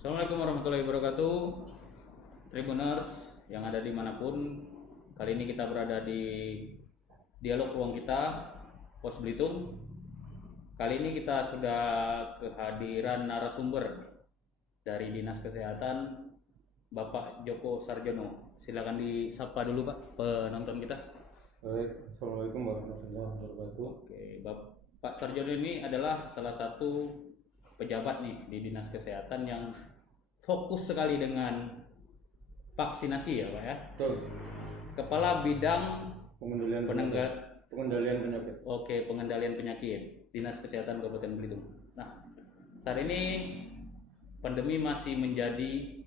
Assalamualaikum warahmatullahi wabarakatuh, Tribuners yang ada dimanapun. Kali ini kita berada di dialog ruang kita, Pos Belitung. Kali ini kita sudah kehadiran narasumber dari Dinas Kesehatan, Bapak Joko Sarjono. Silakan disapa dulu Pak penonton kita. Baik, Assalamualaikum warahmatullahi wabarakatuh. Oke, Pak Sarjono ini adalah salah satu pejabat nih di Dinas Kesehatan yang fokus sekali dengan vaksinasi ya Pak ya. Betul. Kepala Bidang Pengendalian penyakit. Oke, pengendalian penyakit Dinas Kesehatan Kabupaten Belitung. Nah, saat ini pandemi masih menjadi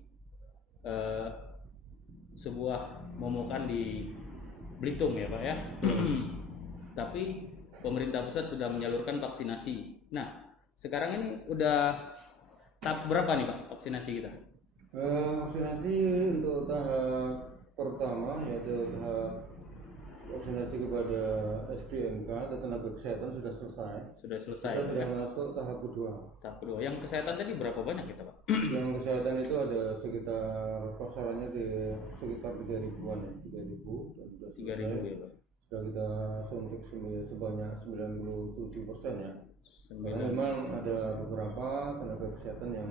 sebuah momokan di Belitung ya Pak ya. Tapi pemerintah pusat sudah menyalurkan vaksinasi. Nah, sekarang ini udah tahap berapa nih Pak vaksinasi kita? Vaksinasi untuk tahap pertama yaitu tahap vaksinasi kepada SDMK atau tenaga kesehatan sudah selesai. Sudah selesai. Kita sudah masuk tahap kedua. Tahap kedua. Yang kesehatan tadi berapa banyak kita Pak? Yang kesehatan itu ada sekitar pasarannya di sekitar 3.000-an ya, 3.000 dan sudah 3.000 ya Pak. Sudah kita suntik sebanyak 97% ya. Karena 9. memang ada beberapa tenaga kesehatan yang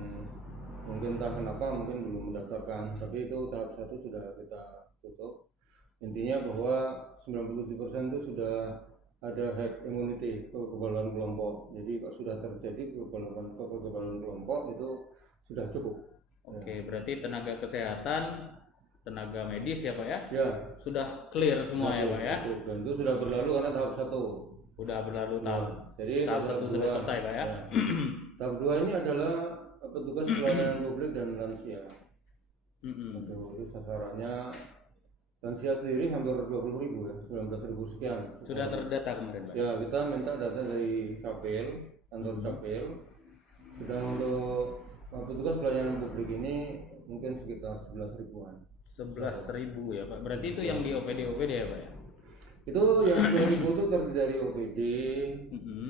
mungkin entah kenapa mungkin belum mendaftarkan, tapi itu tahap 1 sudah kita tutup. Intinya bahwa 97% itu sudah ada herd immunity, kekebalan kelompok. Jadi kalau sudah terjadi kekebalan kelompok itu sudah cukup. Oke, berarti tenaga kesehatan, tenaga medis ya Pak ya? Ya, Sudah clear semua ya Pak ya? dan itu sudah berlalu karena tahap 1. Udah berlalu tahap. Jadi Tahap 1 sudah selesai Pak ya? Tahap 2 ini adalah petugas pelayanan publik dan lansia. Itu sasarannya lansia sendiri hampir 20.000 ya, 19.000 sekian. Sudah terdata kemarin Pak? Ya, kita minta data dari Capil, kantor Capil. Sedang untuk petugas pelayanan publik ini mungkin sekitar 11.000-an. 11.000 ya Pak. Berarti itu yang di OPD ya Pak ya? Itu yang 11.000 itu terdiri dari OPD,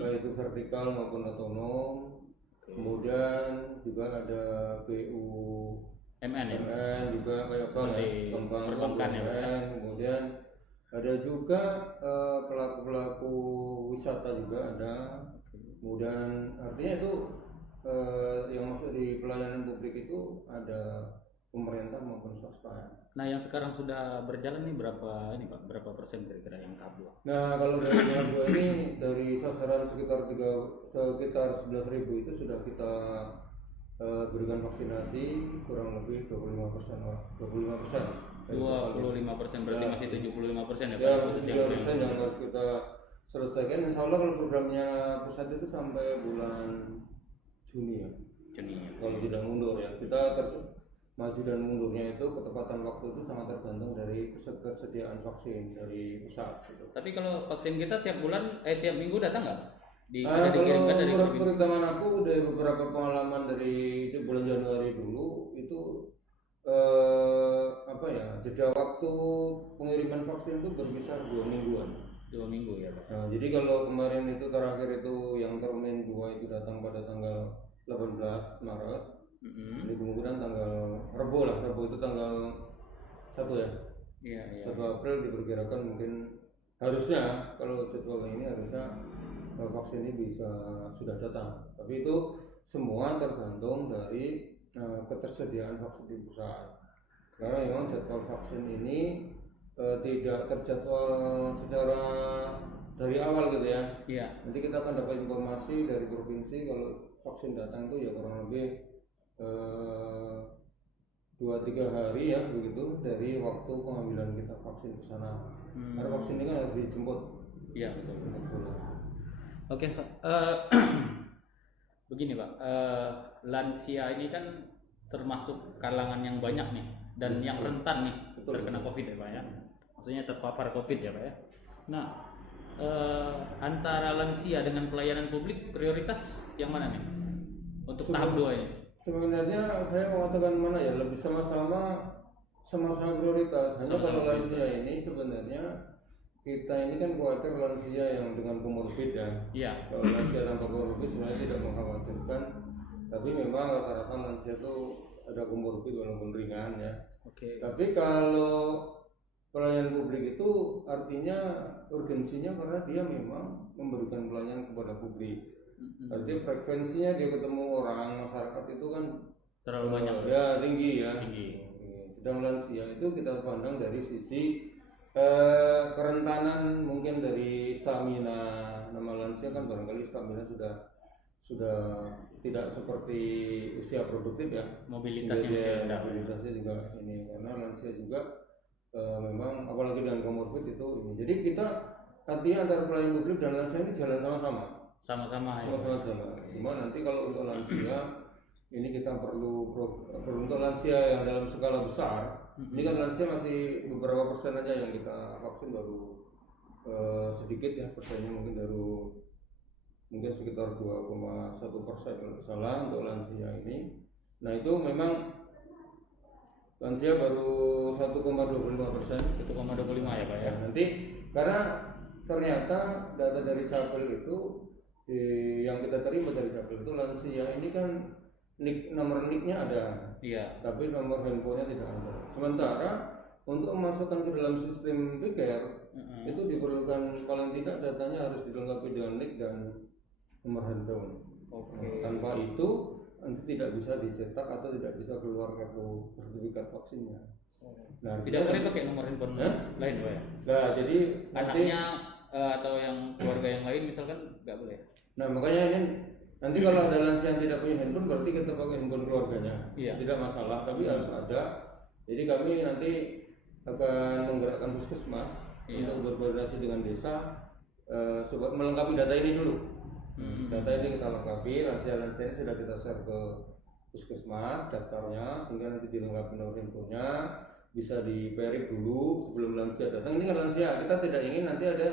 baik itu vertikal maupun otonom. Kemudian juga ada MN ya? MN juga kayak perbankan ya Pak ya? Kemudian ada juga pelaku-pelaku wisata juga ada. Kemudian artinya itu yang masuk di pelayanan publik itu ada pemerintah maupun swasta. Nah, yang sekarang sudah berjalan nih berapa ini Pak? Berapa persen kira-kira yang tahap 2? Nah, kalau dari tahap 2 ini dari sasaran sekitar 11.000 itu sudah kita berikan vaksinasi kurang lebih 25%. 25% berarti masih 75% ya Pak? Ya, 75% yang harus kita selesaikan. Insya Allah kalau programnya pusat itu sampai bulan Juni ya. Juni ya. Kalau tidak mundur ya, kita maju dan mundurnya itu ketepatan waktu itu sangat tergantung dari kesediaan vaksin dari pusat gitu. Tapi kalau vaksin kita tiap minggu datang nggak? Kalau menurut perhitungan aku dari beberapa pengalaman dari bulan Januari dulu itu jeda waktu pengiriman vaksin itu berkisar 2 mingguan. 2 minggu ya Pak. Nah, jadi kalau kemarin itu terakhir itu yang termin 2 itu datang pada tanggal 18 Maret. Jadi kemungkinan tanggal Rabu itu tanggal 1 ya. Iya. 1 April diperkirakan mungkin harusnya kalau jadwal ini harusnya vaksin ini bisa sudah datang. Tapi itu semua tergantung dari ketersediaan vaksin di pusat. Karena memang jadwal vaksin ini tidak terjadwal secara dari awal gitu ya. Iya. Nanti kita akan dapat informasi dari provinsi kalau vaksin datang itu ya kurang lebih 2-3 hari ya begitu dari waktu pengambilan kita vaksin ke sana. Karena vaksin ini kan harus dijemput. Iya betul. Oke Pak. Begini Pak, lansia ini kan termasuk kalangan yang banyak nih dan yang rentan nih terkena COVID ya Pak ya. Maksudnya terpapar COVID ya Pak ya. Nah, antara lansia dengan pelayanan publik prioritas yang mana nih untuk tahap 2 ini? Sebenarnya saya mengatakan mana ya, lebih sama-sama prioritas. Hanya kalau lansia ini sebenarnya kita ini kan khawatir lansia yang dengan komorbid ya. Iya. Kalau lansia tanpa komorbid sebenarnya tidak mengkhawatirkan, Tapi memang rata-rata lansia itu ada komorbid walaupun ringan ya. Oke. Tapi kalau pelayanan publik itu artinya urgensinya karena dia memang memberikan pelayanan kepada publik. Artinya frekuensinya dia ketemu orang masyarakat itu kan Terlalu banyak. ya tinggi ya. Tinggi. Sedang lansia itu kita pandang dari sisi kerentanan mungkin dari stamina. Nama lansia kan barangkali stamina sudah tidak seperti usia produktif ya. Mobilitasnya mobilitasnya juga ini karena lansia juga memang apalagi dengan komorbid itu ini. Jadi kita artinya antara pelayanan publik dan lansia ini jalan sama-sama. Sama-sama ya. Sama-sama. Cuma nanti kalau untuk lansia ini kita perlu untuk lansia yang dalam skala besar. Ini kan lansia masih beberapa persen aja yang kita vaksin, baru sedikit ya persennya, mungkin sekitar 2,1% kalau tidak salah untuk lansia ini. Nah itu memang lansia baru 1,25%. 1,25 ya Pak ya. Nanti karena ternyata data dari Capil itu yang kita terima dari Capil itu lansia ini kan nomor NIK-nya ada, iya, tapi nomor handphonenya tidak ada. Sementara untuk memasukkan ke dalam sistem PICARE itu diperlukan paling tidak datanya harus dilengkapi dengan NIK dan nomor handphone. Tanpa itu nanti tidak bisa dicetak atau tidak bisa keluar kartu sertifikat vaksinnya. Nah, tidak boleh pakai nomor handphone lain Pak ya? Nah, jadi anaknya atau yang keluarga yang lain misalkan nggak boleh. Nah makanya ini nanti kalau ada lansia yang tidak punya handphone berarti kita pakai handphone keluarganya. Iya. Tidak masalah, tapi harus ada. Jadi kami nanti akan menggerakkan puskesmas untuk berkoordinasi dengan desa melengkapi data ini dulu. Data ini kita lengkapi, lansia-lansia ini sudah kita share ke puskesmas daftarnya, sehingga nanti dilengkapi nomor handphonenya, bisa di-verify dulu sebelum lansia datang. Ini kan lansia, kita tidak ingin nanti ada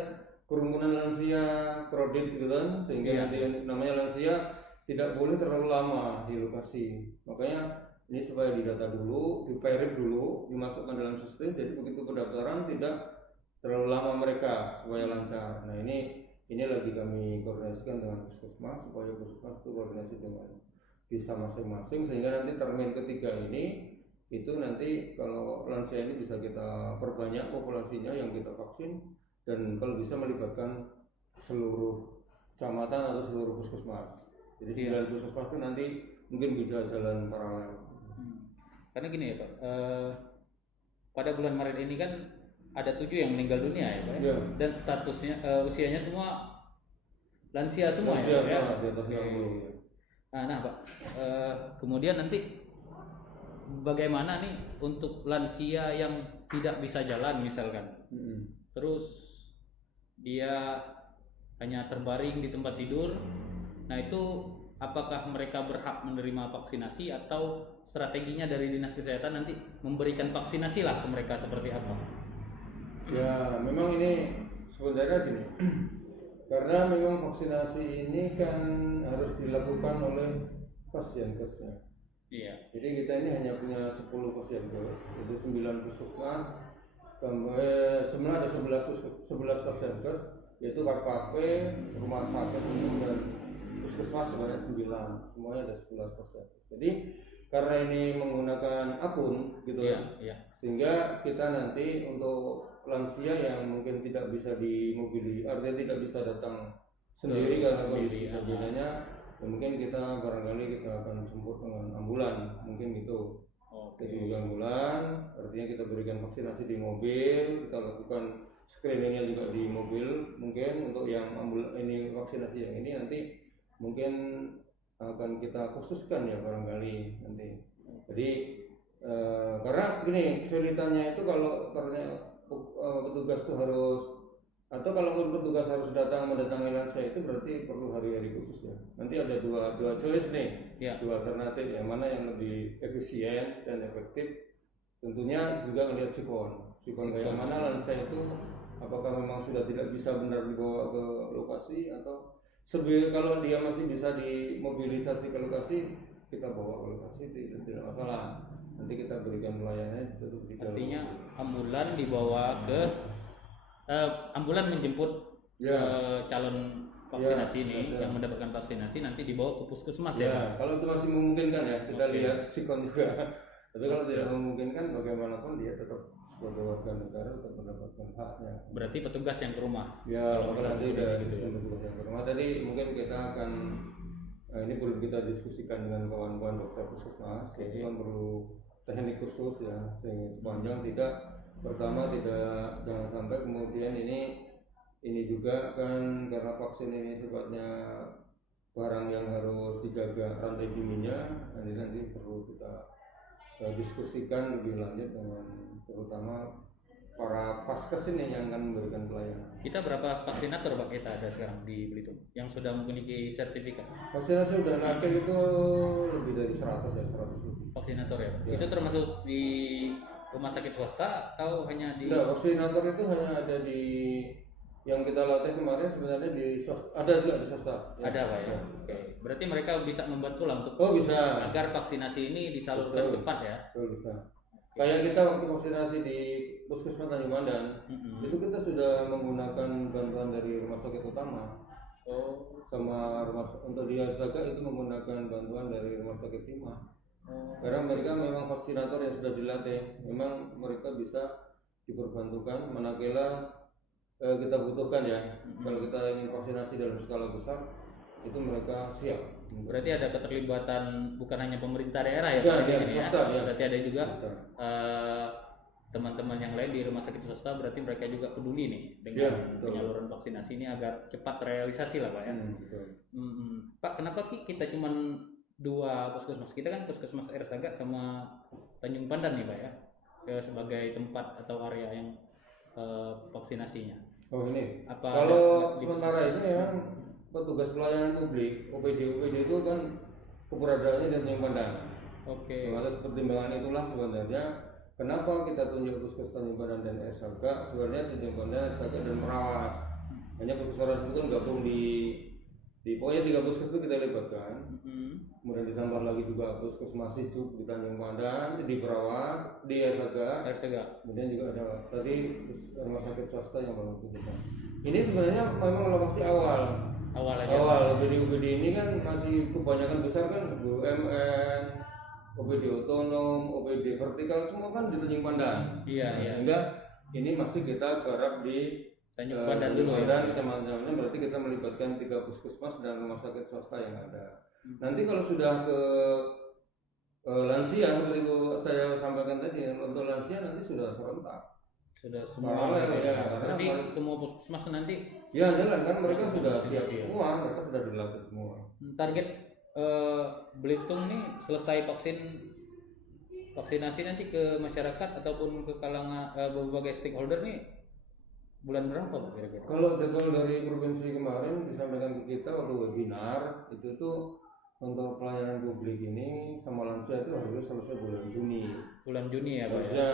kerumunan lansia kredit gitu kan, sehingga nanti namanya lansia tidak boleh terlalu lama di lokasi. Makanya ini supaya didata dulu, di-verify dulu, dimasukkan dalam sistem, jadi begitu pendaftaran tidak terlalu lama mereka supaya lancar. Nah ini lagi kami koordinasikan dengan puskesmas supaya puskesmas itu koordinasi dengan desa masing-masing, sehingga nanti termin ketiga ini itu nanti kalau lansia ini bisa kita perbanyak populasinya yang kita vaksin, dan kalau bisa melibatkan seluruh kecamatan atau seluruh puskesmas. Jadi 9 puskesmas itu nanti mungkin bisa jalan paralel. Karena gini ya Pak, pada bulan Maret ini kan ada 7 yang meninggal dunia ya Pak ya? Dan statusnya usianya semua lansia semua ya Pak ya? Nah Pak, kemudian nanti bagaimana nih untuk lansia yang tidak bisa jalan misalkan, terus dia hanya terbaring di tempat tidur, nah itu apakah mereka berhak menerima vaksinasi atau strateginya dari dinas kesehatan nanti memberikan vaksinasi lah ke mereka seperti apa? Ya memang ini sebenarnya gini, karena memang vaksinasi ini kan harus dilakukan oleh pasienkesnya. Iya. Jadi kita ini hanya punya 10 pasienkes, itu 9 puskesmas, sebenarnya ada 11 pasienkes, yaitu KKP, rumah sakit umum dan puskesmas sebanyak 9, semuanya ada 11 pasienkes. Jadi karena ini menggunakan akun gitu sehingga kita nanti untuk lansia yang mungkin tidak bisa artinya tidak bisa datang sendiri karena kondisi mobilnya, ya mungkin kita barangkali kita akan jemput dengan ambulan, mungkin gitu. Jadi ambulan, artinya kita berikan vaksinasi di mobil, kita lakukan screeningnya juga di mobil. Mungkin untuk yang ini vaksinasi yang ini nanti mungkin akan kita khususkan ya barangkali nanti. Jadi karena gini kesulitannya itu kalau ternyata petugas itu harus, atau kalau petugas harus mendatangi lansia itu berarti perlu hari-hari khusus ya. Nanti ada dua choice nih, dua alternatif, yang mana yang lebih efisien dan efektif. Tentunya juga melihat sikon kayak mana lansia itu, apakah memang sudah tidak bisa benar dibawa ke lokasi, atau kalau dia masih bisa dimobilisasi ke lokasi, kita bawa ke lokasi, tidak masalah. Nanti kita berikan pelayanannya. Artinya ambulan dibawa ke ambulan menjemput calon vaksinasi ini, yang mendapatkan vaksinasi nanti dibawa ke puskesmas ya, Pak? Kalau itu masih memungkinkan ya, kita lihat sikon juga. Tapi kalau tidak memungkinkan, bagaimanapun dia tetap sebagai warga negara tetap mendapatkan haknya. Berarti petugas yang ke rumah? Ya, kalau nanti ada gitu ya. Petugas yang ke rumah. Tadi mungkin kita akan ini perlu kita diskusikan dengan kawan-kawan dokter puskesmas. Itu kan perlu teknik khusus ya, sepanjang pertama tidak jangan sampai kemudian ini juga kan karena vaksin ini sifatnya barang yang harus dijaga rantai dinginnya, nanti perlu kita diskusikan lebih lanjut dengan terutama para paskes ini yang akan memberikan pelayanan. Kita berapa vaksinator Pak kita ada sekarang di Belitung yang sudah memiliki sertifikat? Vaksinasi sudah nakil itu lebih dari 100 lebih. Vaksinator ya? Itu termasuk di rumah sakit swasta atau hanya di? Tidak, vaksinator itu hanya ada di yang kita latih kemarin sebenarnya di swasta, ada juga di swasta. Ada Pak ya? Oke. Berarti mereka bisa membantu lah untuk bisa agar vaksinasi ini disalurkan cepat ya? Bisa. Kayak kita waktu vaksinasi di Puskesmas Tanjung Pandan, itu kita sudah menggunakan bantuan dari rumah sakit utama. Sama untuk di Saga itu menggunakan bantuan dari rumah sakit Timah. Karena mereka memang vaksinator yang sudah dilatih, memang mereka bisa diperbantukan manakala kita butuhkan ya. Kalau kita ingin vaksinasi dalam skala besar, itu mereka siap. Berarti ada keterlibatan bukan hanya pemerintah daerah ya, di sini ya. Berarti ada juga teman-teman yang lain di rumah sakit swasta, berarti mereka juga peduli nih dengan penyaluran vaksinasi ini agar cepat terrealisasi lah Pak ya. Pak, kenapa kita cuma 2 puskesmas? Kita kan puskesmas Saga sama Tanjung Pandan nih Pak ya, sebagai tempat atau area yang vaksinasinya. Ini kalau sementara ini ya petugas pelayanan publik OPD itu kan keberadaannya di Tanjung Pandan. Atas pertimbangan itulah sebenarnya kenapa kita tunjuk puskes Tanjung Pandan dan Saga. Sebenarnya Tanjung Pandan, Saga dan Merawas. Hanya puskesmas itu kan gabung di pokoknya 3 puskes itu kita libatkan. Kemudian ditambah lagi juga puskesmas Sijuk di Tanjung Pandan, di Merawas, di Saga. Kemudian juga ada tadi rumah sakit swasta yang baru kita. Ini sebenarnya memang lokasi awal OPD ini kan masih kebanyakan besar kan BUMN, OPD otonom, OPD vertikal semua kan di Tanjung Pandan. Sehingga ini masih kita garap di Tanjung Pandan dulu ya. Teman-temannya berarti kita melibatkan 3 puskesmas dan rumah sakit swasta yang ada. Nanti kalau sudah ke lansia seperti itu saya sampaikan tadi, untuk lansia nanti sudah serentak. Sudah semua berarti semua puskesmas nanti jalan kan mereka sudah siap semua, mereka sudah dilatih semua. Target Belitung nih selesai vaksinasi nanti ke masyarakat ataupun ke kalangan berbagai stakeholder nih bulan berapa Pak kira-kira? Kalau jadwal dari provinsi kemarin disampaikan ke kita waktu webinar itu tuh untuk pelayanan publik ini sama lansia itu harus selesai bulan Juni. Bulan Juni ya Pak? Ya.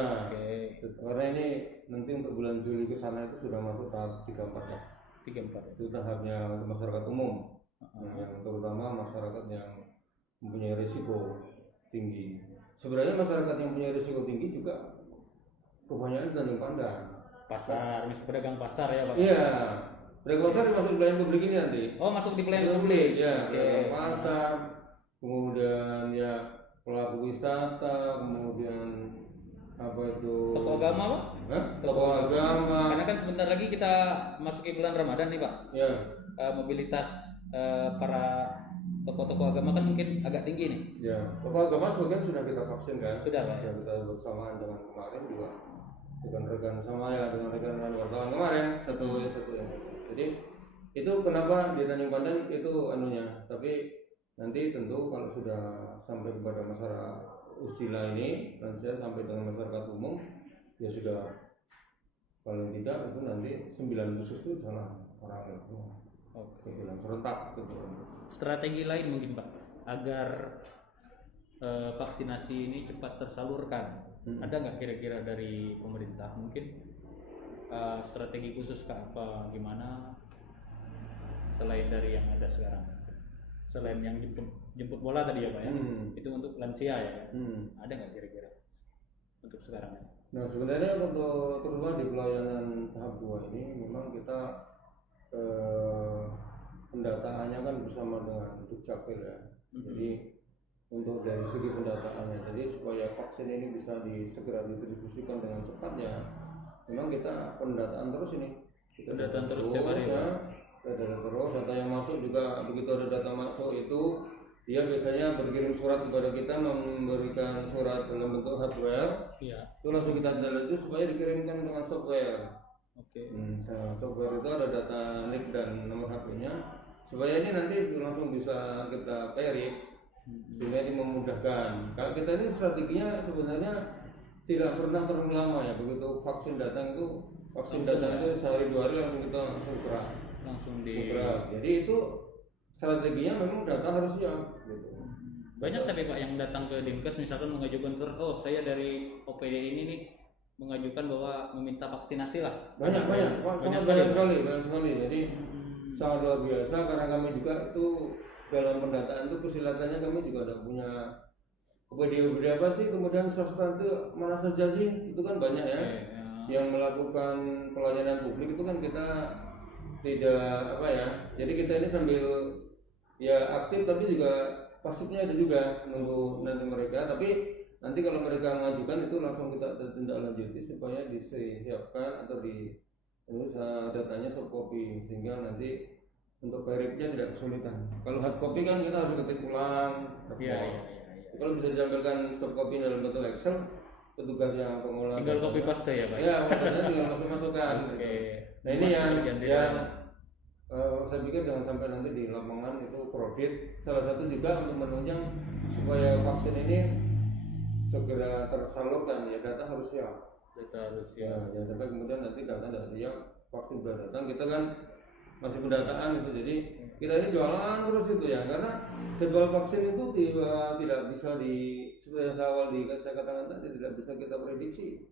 Karena ini nanti untuk bulan Juli ke sana itu sudah masuk tahap 34 ya. 34. Itu tahapnya untuk masyarakat umum. Yang terutama masyarakat yang mempunyai risiko tinggi. Sebenarnya masyarakat yang punya risiko tinggi juga kebanyakan di Tanjung Pandan. Pasar, pedagang pasar ya Pak? Iya. Pedagang pasar masuk di pelayanan publik ini nanti. Masuk di pelayanan publik? Ya, pasar, kemudian ya pelaku wisata, kemudian apa itu? Tokoh agama Pak? Tokoh agama. Karena kan sebentar lagi kita masuki bulan Ramadan nih Pak. Mobilitas para tokoh-tokoh agama kan mungkin agak tinggi nih. Tokoh agama sebagian sudah kita vaksin kan? Sudah Pak. Kita bersamaan dengan kemarin juga dengan rekan wartawan kemarin satu yang. Jadi itu kenapa di Tanjung Pandan itu anunya, tapi nanti tentu kalau sudah sampai kepada masyarakat usia ini dan saya sampai dengan masyarakat umum ya sudah paling tidak itu nanti 9 khusus itu jalan orang semua. Jalan serentak gitu. Strategi lain mungkin Pak agar vaksinasi ini cepat tersalurkan. Ada nggak kira-kira dari pemerintah mungkin strategi khusus ke apa gimana selain dari yang ada sekarang, selain yang jemput bola tadi ya Pak ya, itu untuk lansia ya Pak. Ada nggak kira-kira untuk sekarang? Nah sebenarnya untuk terutama di pelayanan tahap 2 ini memang kita pendataannya kan bersama dengan Dukcapil ya. Jadi untuk dari segi pendataannya, jadi supaya vaksin ini bisa segera didistribusikan dengan cepat ya, memang kita pendataan terus ini. Kita Pendataan terus setiap hari ya. Data terus, data yang masuk juga begitu ada data masuk itu dia biasanya berkirim surat kepada kita, memberikan surat dalam bentuk hardware. Iya. Itu langsung kita download itu supaya dikirimkan dengan software. Oke. Software itu ada data NIK dan nomor HP-nya supaya ini nanti langsung bisa kita verify sehingga ini memudahkan. Kalau kita ini strateginya sebenarnya tidak pernah terlalu lama ya, begitu vaksin datang itu sehari 2 hari langsung kita gerak. Jadi itu strateginya memang data harus siap gitu. Banyak tapi Pak yang datang ke Dinkes misalkan mengajukan surat, oh saya dari OPD ini nih mengajukan bahwa meminta vaksinasi lah. Banyak sekali. Jadi sangat luar biasa karena kami juga itu dalam pendataan itu kesilatannya kami juga ada punya OPD apa sih, kemudian swasta itu mana saja sih, itu kan banyak ya. Yang melakukan pelayanan publik itu kan kita tidak apa ya, jadi kita ini sambil ya aktif tapi juga pasifnya ada juga nunggu nanti mereka, tapi nanti kalau mereka mengajukan itu langsung kita tindak lanjuti supaya disiapkan atau datanya soft copy sehingga nanti untuk verifnya tidak kesulitan. Kalau hard copy kan kita harus ketik ulang. Kalau bisa diambilkan soft copy dalam bentuk Excel, petugas yang pengolah tinggal copy paste ya Pak? Ya, tinggal masukkan. Nah ini yang saya pikir jangan sampai nanti di lapangan itu kredit. Salah satu juga untuk menunjang supaya vaksin ini segera tersalurkan ya, data harus siap. Jangan sampai kemudian nanti data tidak siap, vaksin sudah datang, kita kan masih pendataan itu. Jadi kita ini jualan terus itu ya, karena jadwal vaksin itu tidak bisa seperti awal saya katakan tadi, tidak bisa kita prediksi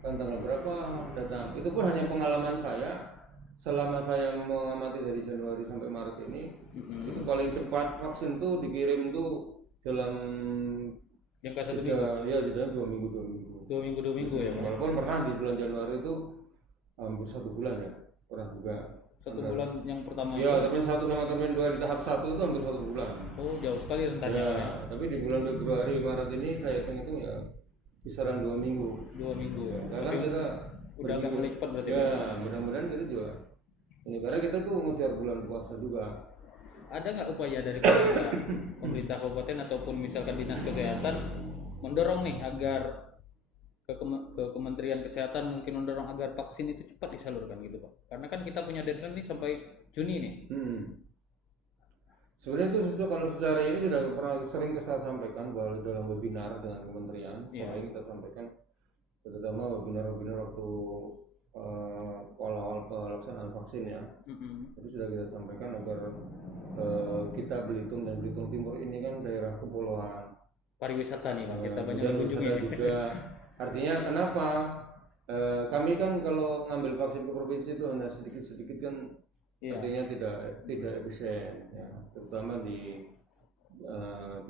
kan tanggal berapa datang. Itu pun hanya pengalaman saya selama saya mengamati dari Januari sampai Maret ini, itu paling cepat vaksin tuh dikirim tuh dalam jangka 1 minggu. Ya, dalam 2 minggu. 2 minggu ya. Walaupun pernah di bulan Januari itu hampir 1 bulan ya, pernah juga. 1 bulan yang pertama. Ya, termin 1 sama termin 2 di tahap 1 itu hampir 1 bulan. Oh, jauh sekali rentannya. Ya, tapi di bulan Februari Maret ini saya hitung ya kisaran 2 minggu. 2 minggu ya. Karena kita udah agak mulai cepat berarti. Ya, mudah-mudahan kita juga. Ini karena kita tuh mengejar bulan puasa juga. Ada nggak upaya dari pemerintah kabupaten ataupun misalkan dinas kesehatan mendorong nih agar ke Kementerian Kesehatan mungkin mendorong agar vaksin itu cepat disalurkan gitu Pak? Karena kan kita punya deadline nih sampai Juni nih. Sebenarnya itu kalau secara ini sudah pernah sering kita sampaikan bahwa dalam webinar dengan kementerian, selain kita sampaikan terutama webinar waktu awal pelaksanaan vaksin ya, itu sudah kita sampaikan agar kita Belitung dan Belitung Timur ini kan daerah kepulauan pariwisata nih Pak, kita banyak mengunjungi juga. Artinya kenapa kami kan kalau ngambil vaksin ke provinsi itu hanya sedikit kan, artinya tidak efisien ya, terutama di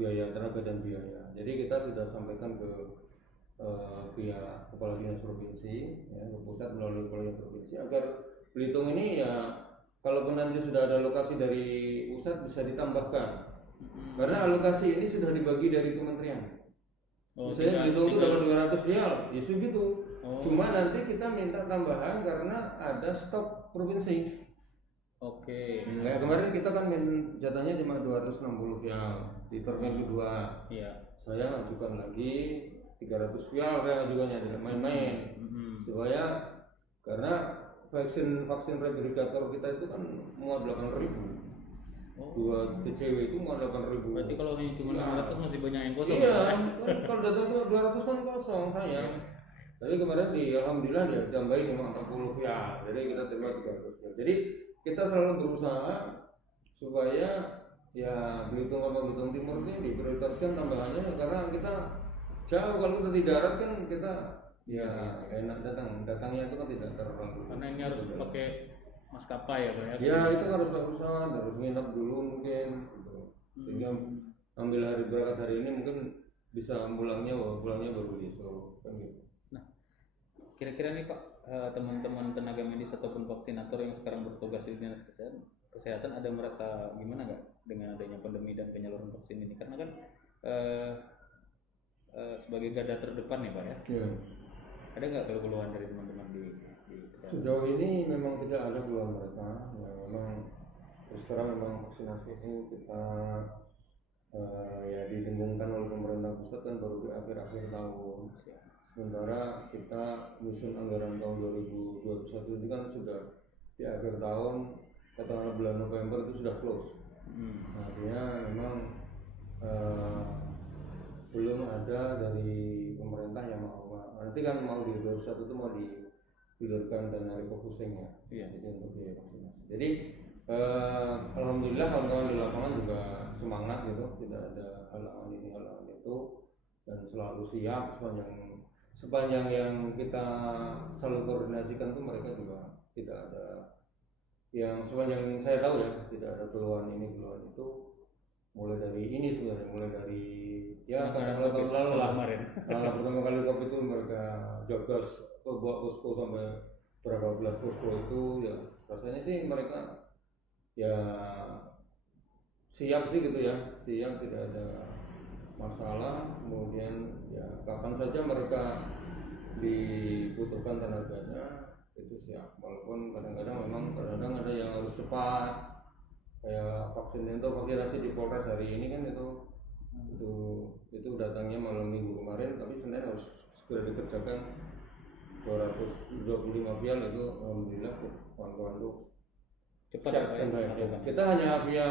biaya tenaga dan biaya. Jadi kita sudah sampaikan ke pihak kepala dinas provinsi ya, ke pusat melalui kepala dinas provinsi agar Belitung ini ya kalaupun nanti sudah ada alokasi dari pusat bisa ditambahkan, karena alokasi ini sudah dibagi dari kementerian. Misalnya Belitung itu dapat 200 rial, ya segitu. Cuma nanti kita minta tambahan karena ada stok provinsi. Kayak kemarin kita kan jatahnya cuma 260 rial di termin kedua. Saya ajukan lagi 300 rial, saya ajukannya, tidak main-main. Supaya karena vaksin replicator kita itu kan muat 8.000. 2 TCW itu muat 8.000. Berarti kalau hanya cuma 500 masih banyak yang kosong. Iya, kalau data 200 kan kosong saya. Tapi kemarin alhamdulillah dia tambahin cuma 40 rial. Jadi kita terima 300 rial. Jadi kita selalu berusaha supaya ya Belitung sama Belitung Timur ini diprioritaskan tambahannya, karena kita jauh, kalau kita di darat kan kita ya enak datangnya itu kan tidak terlalu, karena ini harus pakai maskapai ya Pak ya. Ya itu harus bagusan, harus nginap dulu mungkin gitu. Sehingga ambil hari berangkat hari ini mungkin bisa pulangnya baru besok kan gitu. Nah, kira-kira nih Pak, teman-teman tenaga medis ataupun vaksinator yang sekarang bertugas di dinas kesehatan ada merasa gimana nggak dengan adanya pandemi dan penyaluran vaksin ini? Karena kan sebagai garda terdepan ya Pak ya. Ya. Ada nggak keluhan dari teman-teman di kesehatan? Sejauh ini memang tidak ada keluhan mereka. Ya, memang terus terang memang vaksinasi ini kita ya didengungkan oleh pemerintah pusat kan baru di akhir-akhir tahun. Sementara kita menyusun anggaran tahun 2021 itu kan sudah di akhir tahun, katakanlah bulan November itu sudah close. Artinya memang belum ada dari pemerintah yang mau. Nanti kan mau di 2021 itu mau digulirkan dana refocusing ya. Iya. Jadi untuk biaya vaksinasi. Jadi alhamdulillah kawan-kawan di lapangan juga semangat gitu, tidak ada halangan ini halangan itu dan selalu siap sepanjang yang kita selalu koordinasikan tuh mereka juga tidak ada yang sepanjang saya tahu ya tidak ada keluhan ini keluhan itu mulai dari ini sebenarnya mulai dari ya karena tahun lalu lah pertama kali COVID itu mereka joggers bawa posko sampai berapa belas posko itu ya rasanya sih mereka ya siap sih gitu ya siap tidak ada masalah kemudian ya kapan saja mereka dibutuhkan tenaganya itu siap walaupun kadang-kadang ada yang harus cepat kayak vaksinasi di Polres hari ini kan itu datangnya malam minggu kemarin tapi Senin harus segera dikerjakan 225 vial itu alhamdulillah kawan-kawan tuh cepat ya. Kita hanya via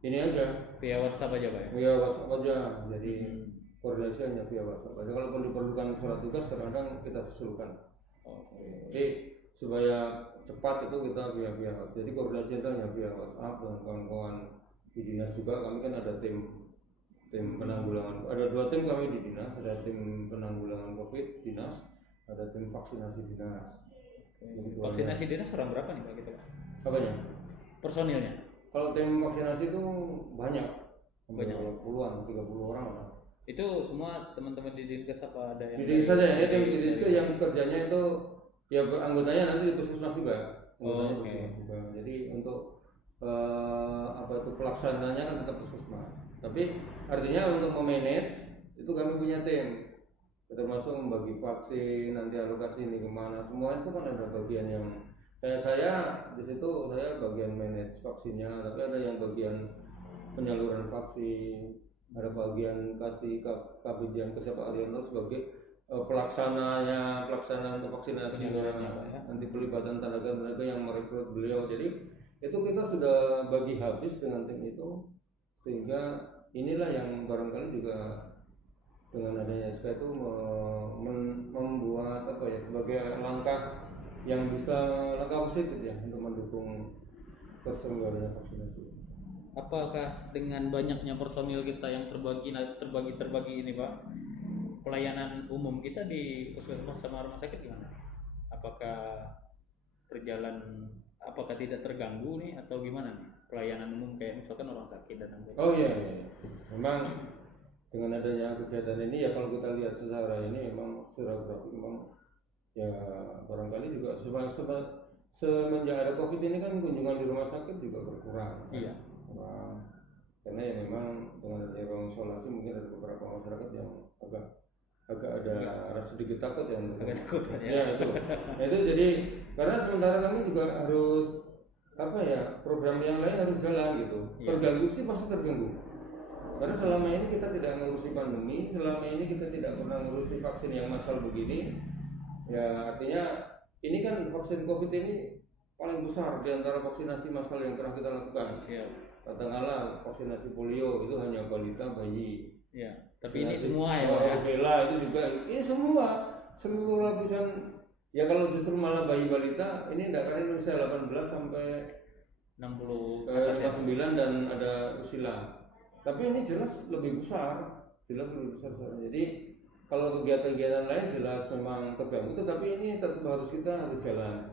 ini aja via WhatsApp aja Pak ya? Via WhatsApp aja jadi koordinasi hanya via WhatsApp aja kalaupun diperlukan surat tugas kadang-kadang kita susulkan jadi supaya cepat itu kita via WhatsApp jadi koordinasi itu hanya via WhatsApp dan kawan-kawan di dinas juga kami kan ada tim penanggulangan ada 2 tim kami di dinas ada tim penanggulangan COVID dinas ada tim vaksinasi dinas. Vaksinasi dinas orang berapa nih Pak kita? Apanya? Personilnya? Kalau tim vaksinasi itu banyak puluhan 30 orang lah. Itu semua teman-teman di Dinkes apa ada yang? Di Dinkes saja ya tim Dinkes yang kerjanya itu ya anggotanya nanti di puskesmas juga. Jadi untuk pelaksananya kan tetap puskesmas. Tapi artinya untuk memanage itu kami punya tim. Termasuk membagi vaksin, nanti alokasi ini kemana, semua itu kan ada bagian yang kayak saya di situ saya bagian manage vaksinnya, tapi ada yang bagian penyaluran vaksin, ada bagian kasih kabidian ke siapa Alianto sebagai pelaksanaan untuk vaksinasi nanti pelibatan tenaga yang merekrut beliau. Jadi itu kita sudah bagi habis dengan tim itu sehingga inilah yang barangkali juga dengan adanya SK itu membuat sebagai langkah yang bisa langkah positif ya untuk mendukung terselenggaranya vaksinasi. Apakah dengan banyaknya personil kita yang terbagi ini Pak, pelayanan umum kita di puskesmas sama rumah sakit gimana? Apakah tidak terganggu nih atau gimana nih pelayanan umum kayak misalkan orang sakit dan lain-lain? Oh iya. Memang dengan adanya kegiatan ini ya kalau kita lihat secara ini memang secara grafik memang ya barangkali juga semenjak ada COVID ini kan kunjungan di rumah sakit juga berkurang. Iya. Karena ya memang dengan adanya ruang isolasi mungkin ada beberapa masyarakat yang agak ada rasa sedikit takut yang agak takut ya itu. Nah, itu jadi karena sementara kami juga harus program yang lain harus jalan gitu. Iya. Terganggu sih pasti terganggu. Karena selama ini kita tidak mengurusi pandemi, selama ini kita tidak pernah mengurusi vaksin yang massal begini. Ya artinya ini kan vaksin COVID ini paling besar di antara vaksinasi massal yang pernah kita lakukan. Katakanlah vaksinasi polio itu hanya balita, bayi. Ya, tapi ini semua ya. Rubella itu juga, ini semua seluruh lapisan. Ya kalau justru malah bayi balita ini tidak kan Indonesia 18 sampai 59 dan ada usia. Tapi ini jelas lebih besar. Jadi kalau kegiatan-kegiatan lain jelas memang terganggu, tapi ini tetap kita harus jalan.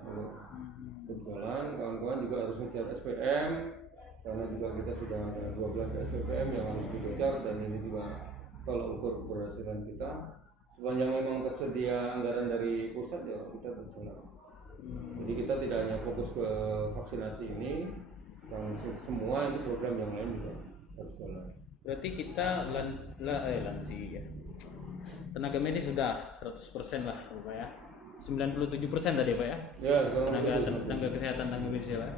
Kawan-kawan juga harus ngejar SPM, karena juga kita sudah ada 12 SPM yang harus dikejar dan ini juga kalau ukur keberhasilan kita. Sepanjang memang tersedia anggaran dari pusat ya kita berjalan. Jadi kita tidak hanya fokus ke vaksinasi ini, semua itu program yang lain juga harus jalan. Berarti kita lansia. Tenaga medis sudah 100% lah Pak ya. 97% tadi Pak ya. Ya, sekarang Tenaga kesehatan, tenaga medis ya Pak.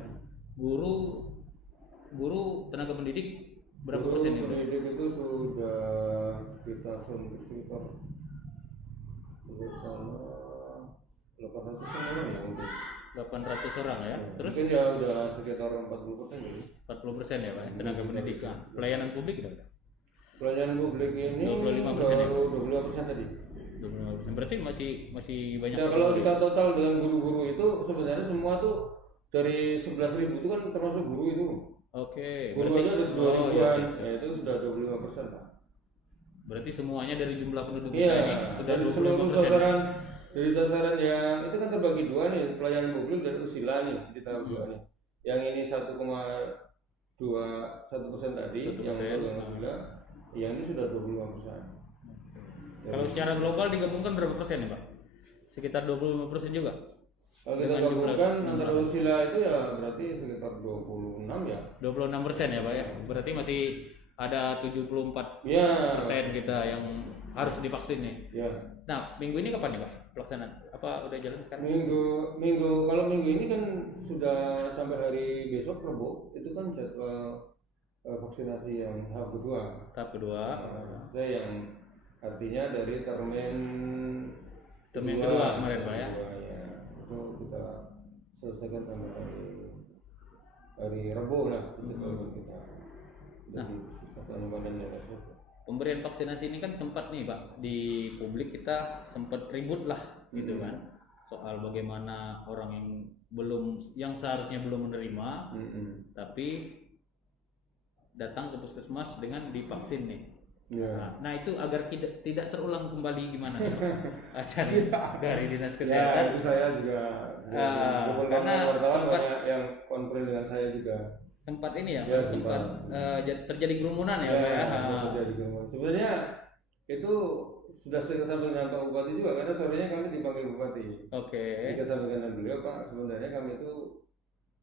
Guru tenaga pendidik berapa persen ya? Pendidik itu sudah kita suntik sekitar bersama 800 orang ya mungkin. 800 orang ya. Terus mungkin ya udah sekitar 40% jadi. 40% ya Pak ya, tenaga pendidikan. Pelayanan publik berapa? Pelayanan publik ini 25% ya? 25% tadi. 25%. Berarti masih banyak. Ya kalau kita total dengan guru-guru itu sebenarnya semua tuh dari 11.000 itu kan termasuk guru itu. Oke. Guru aja ada 2.000-an, ya itu sudah 25% Pak. Berarti semuanya dari jumlah penduduk Iya, kita ini sudah dari 25%. seluruh sasaran, dari sasaran yang itu kan terbagi dua nih, pelayanan publik dan usila nih kita dua nih. Yang ini 1,21% tadi, 1%. yang program usila, yang ini sudah 25%. Kalau secara global digabungkan berapa persen ya Pak? Sekitar 25% juga. Kalau kita Dengan jumlah gabungkan antara usila itu ya berarti sekitar 26 ya. 26% ya Pak ya. Berarti masih ada 74% Ya. kita yang harus divaksin nih. Ya. Nah, minggu ini kapan nih Pak pelaksanaan? Apa udah jalan sekarang? Minggu kalau minggu ini kan sudah sampai hari besok Rabu itu kan jadwal vaksinasi yang tahap kedua. Tahap kedua. Saya yang artinya dari termin kedua kemarin Pak ya. Ya. Itu kita selesaikan sampai hari Rabu lah jadwal kita. Nah, pemberian vaksinasi ini kan sempat nih Pak di publik kita sempat ribut lah gitu kan soal bagaimana orang yang seharusnya belum menerima tapi datang ke puskesmas dengan divaksin nih. Ya. Nah itu agar tidak terulang kembali gimana acara dari dinas kesehatan. Ya, itu saya juga karena sempat yang konfirmasi dengan saya juga sempat ini ya, ya sempat terjadi kerumunan ya, Pak ya. Terjadi kerumunan. Sebenarnya itu sudah saya sampaikan dengan Pak Bupati juga karena sorenya kami dipanggil Bupati. Oke. Kita sampaikan dengan beliau Pak, sebenarnya kami itu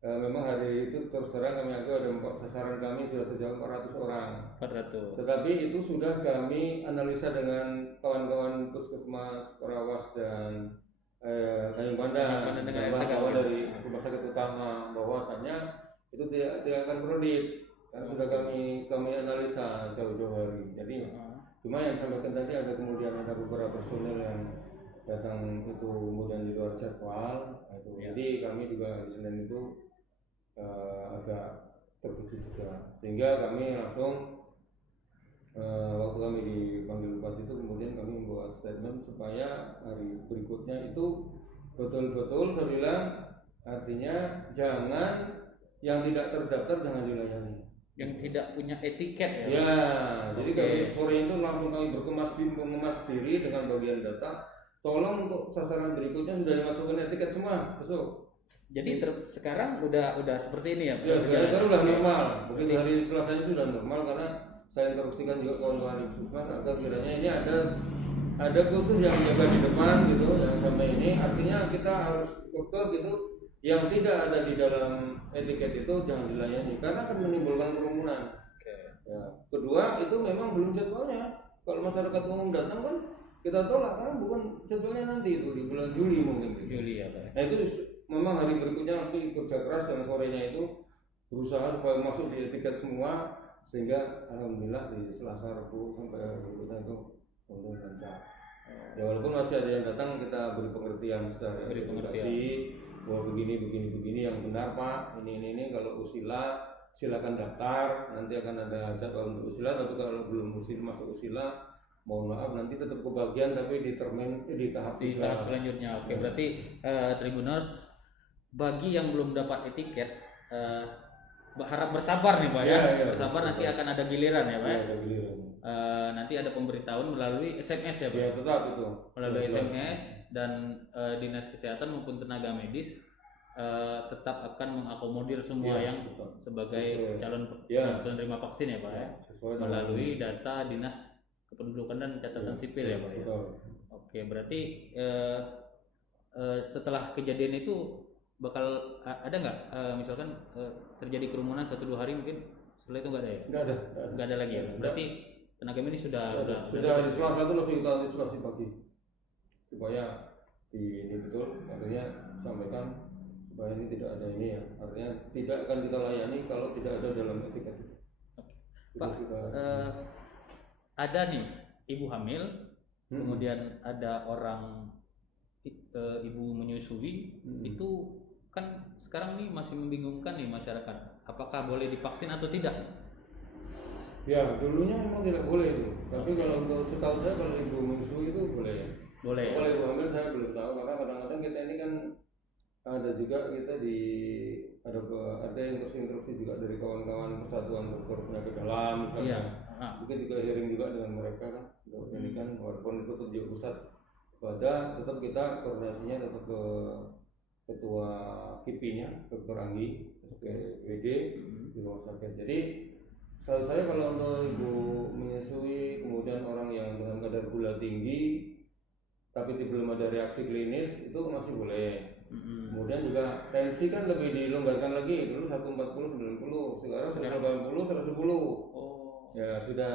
memang hari itu terus terang kami aku ada sasaran kami sudah terjangkau 400 orang. 400. Tetapi itu sudah kami analisa dengan kawan-kawan puskesmas, Perawas dan Tanjung Pandan dengan kawan dari rumah sakit utama bahwasannya itu tidak akan kredit karena sudah kami analisa jauh-jauh hari. Jadi cuma yang sampaikan tadi ada kemudian ada beberapa personel yang datang itu kemudian di luar jadwal itu. Jadi kami juga hari Senin itu agak terkejut juga sehingga kami langsung waktu kami dipanggil Bupati itu kemudian kami membuat statement supaya hari berikutnya itu betul-betul saya bilang artinya jangan yang tidak terdaftar jangan dilayani. Yang tidak punya etiket ya. Ya, jadi kami sore itu langsung kami mengemas diri dengan bagian data. Tolong untuk sasaran berikutnya sudah dimasukkan etiket semua, besok. Jadi sekarang udah seperti ini ya. Ya, sekarang sudah normal. Mungkin hari Selasanya sudah normal karena saya instruksikan juga kawan-kawan di Puskesmas agar kiranya ini ada khusus yang jaga di depan gitu yang sampai ini artinya kita harus kekeh gitu. Yang tidak ada di dalam etiket itu jangan dilayani karena akan menimbulkan kerumunan. Ya. Kedua itu memang belum jadwalnya. Kalau masyarakat umum datang kan kita tolak karena bukan jadwalnya nanti itu di bulan Juli mungkin. Juli ya Pak. Nah itu memang hari berikutnya nanti kerja keras yang sorenya itu berusaha supaya masuk di etiket semua sehingga alhamdulillah di Selasa Rabu sampai berikutnya itu untuk lancar. Ya walaupun masih ada yang datang kita beri pengertian secara edukasi bahwa begini yang benar Pak ini kalau usila silakan daftar nanti akan ada jadwal untuk usila tapi kalau belum masuk usila mohon maaf nanti tetap kebagian tapi di tahap selanjutnya. Oke, berarti Tribuners bagi yang belum dapat etiket harap bersabar nih Pak ya. Bersabar nanti akan ada giliran ya Pak. Ya, ada giliran. Nanti ada pemberitahuan melalui SMS ya Pak. Ya, tetap itu. Melalui SMS dan dinas kesehatan maupun tenaga medis tetap akan mengakomodir semua yang sebagai calon penerima vaksin ya Pak ya. Melalui data dinas kependudukan dan catatan sipil ya Pak ya. Oke, berarti setelah kejadian itu bakal ada nggak misalkan terjadi kerumunan 1-2 hari mungkin setelah itu nggak ada ya? Nggak ada lagi ya. Berarti tenaga medis sudah di Selasa itu lebih ke antisipasi pagi supaya ini betul, artinya sampaikan supaya ini tidak ada ini ya, artinya tidak akan kita layani kalau tidak ada dalam etiket itu. Pak, ada nih ibu hamil, kemudian ada orang ibu menyusui, itu kan sekarang nih masih membingungkan nih masyarakat, apakah boleh divaksin atau tidak? Ya dulunya memang tidak boleh itu, tapi kalau untuk setahu saya kalau ibu menyusui itu boleh. Boleh. Kalau ibu hamil saya belum tahu, karena kadang-kadang kita ini kan ada juga kita ada instruksi juga dari kawan-kawan Persatuan Dokter Penyakit Dalam misalnya. Mungkin juga sharing juga dengan mereka kan. Ini kan walaupun itu tetap juga pusat tetap kita koordinasinya tetap ke ketua KIPI-nya Dr. Anggi SPWD di rumah sakit. Jadi saya kalau untuk ibu menyusui, kemudian orang yang dengan kadar gula tinggi tapi belum ada reaksi klinis itu masih boleh. Kemudian juga tensi kan lebih dilonggarkan lagi, dulu 140 90, sekarang 180 110. Ya sudah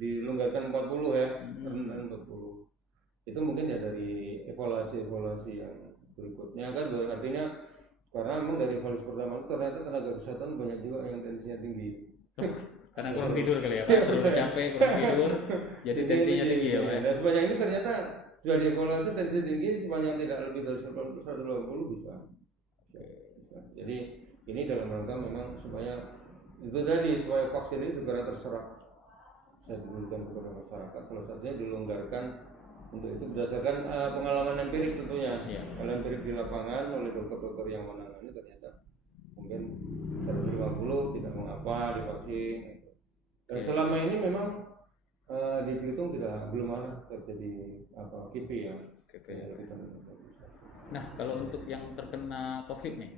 dilonggarkan 40 ya, 40. Itu mungkin ya dari evaluasi yang berikutnya kan, artinya karena memang dari evaluasi pertama itu ternyata tenaga kesehatan banyak juga yang tensinya tinggi. Karena kurang tidur kali ya Pak, terus capek kurang tidur, jadi tensinya tinggi ya Pak. Dan sebanyak ini ternyata sudah dievaluasi tensi tinggi sepanjang tidak lebih dari 180 bisa. Jadi ini dalam rangka memang supaya vaksin ini segera terserap, saya diberikan kepada masyarakat. Salah satunya dilonggarkan untuk itu berdasarkan pengalaman empirik tentunya. Kalau empirik di lapangan oleh dokter-dokter yang menangani ternyata mungkin 150 tidak mengapa divaksin. Dan selama ini memang di Belitung belum ada terjadi KIPI ya. Nah kalau untuk yang terkena COVID nih,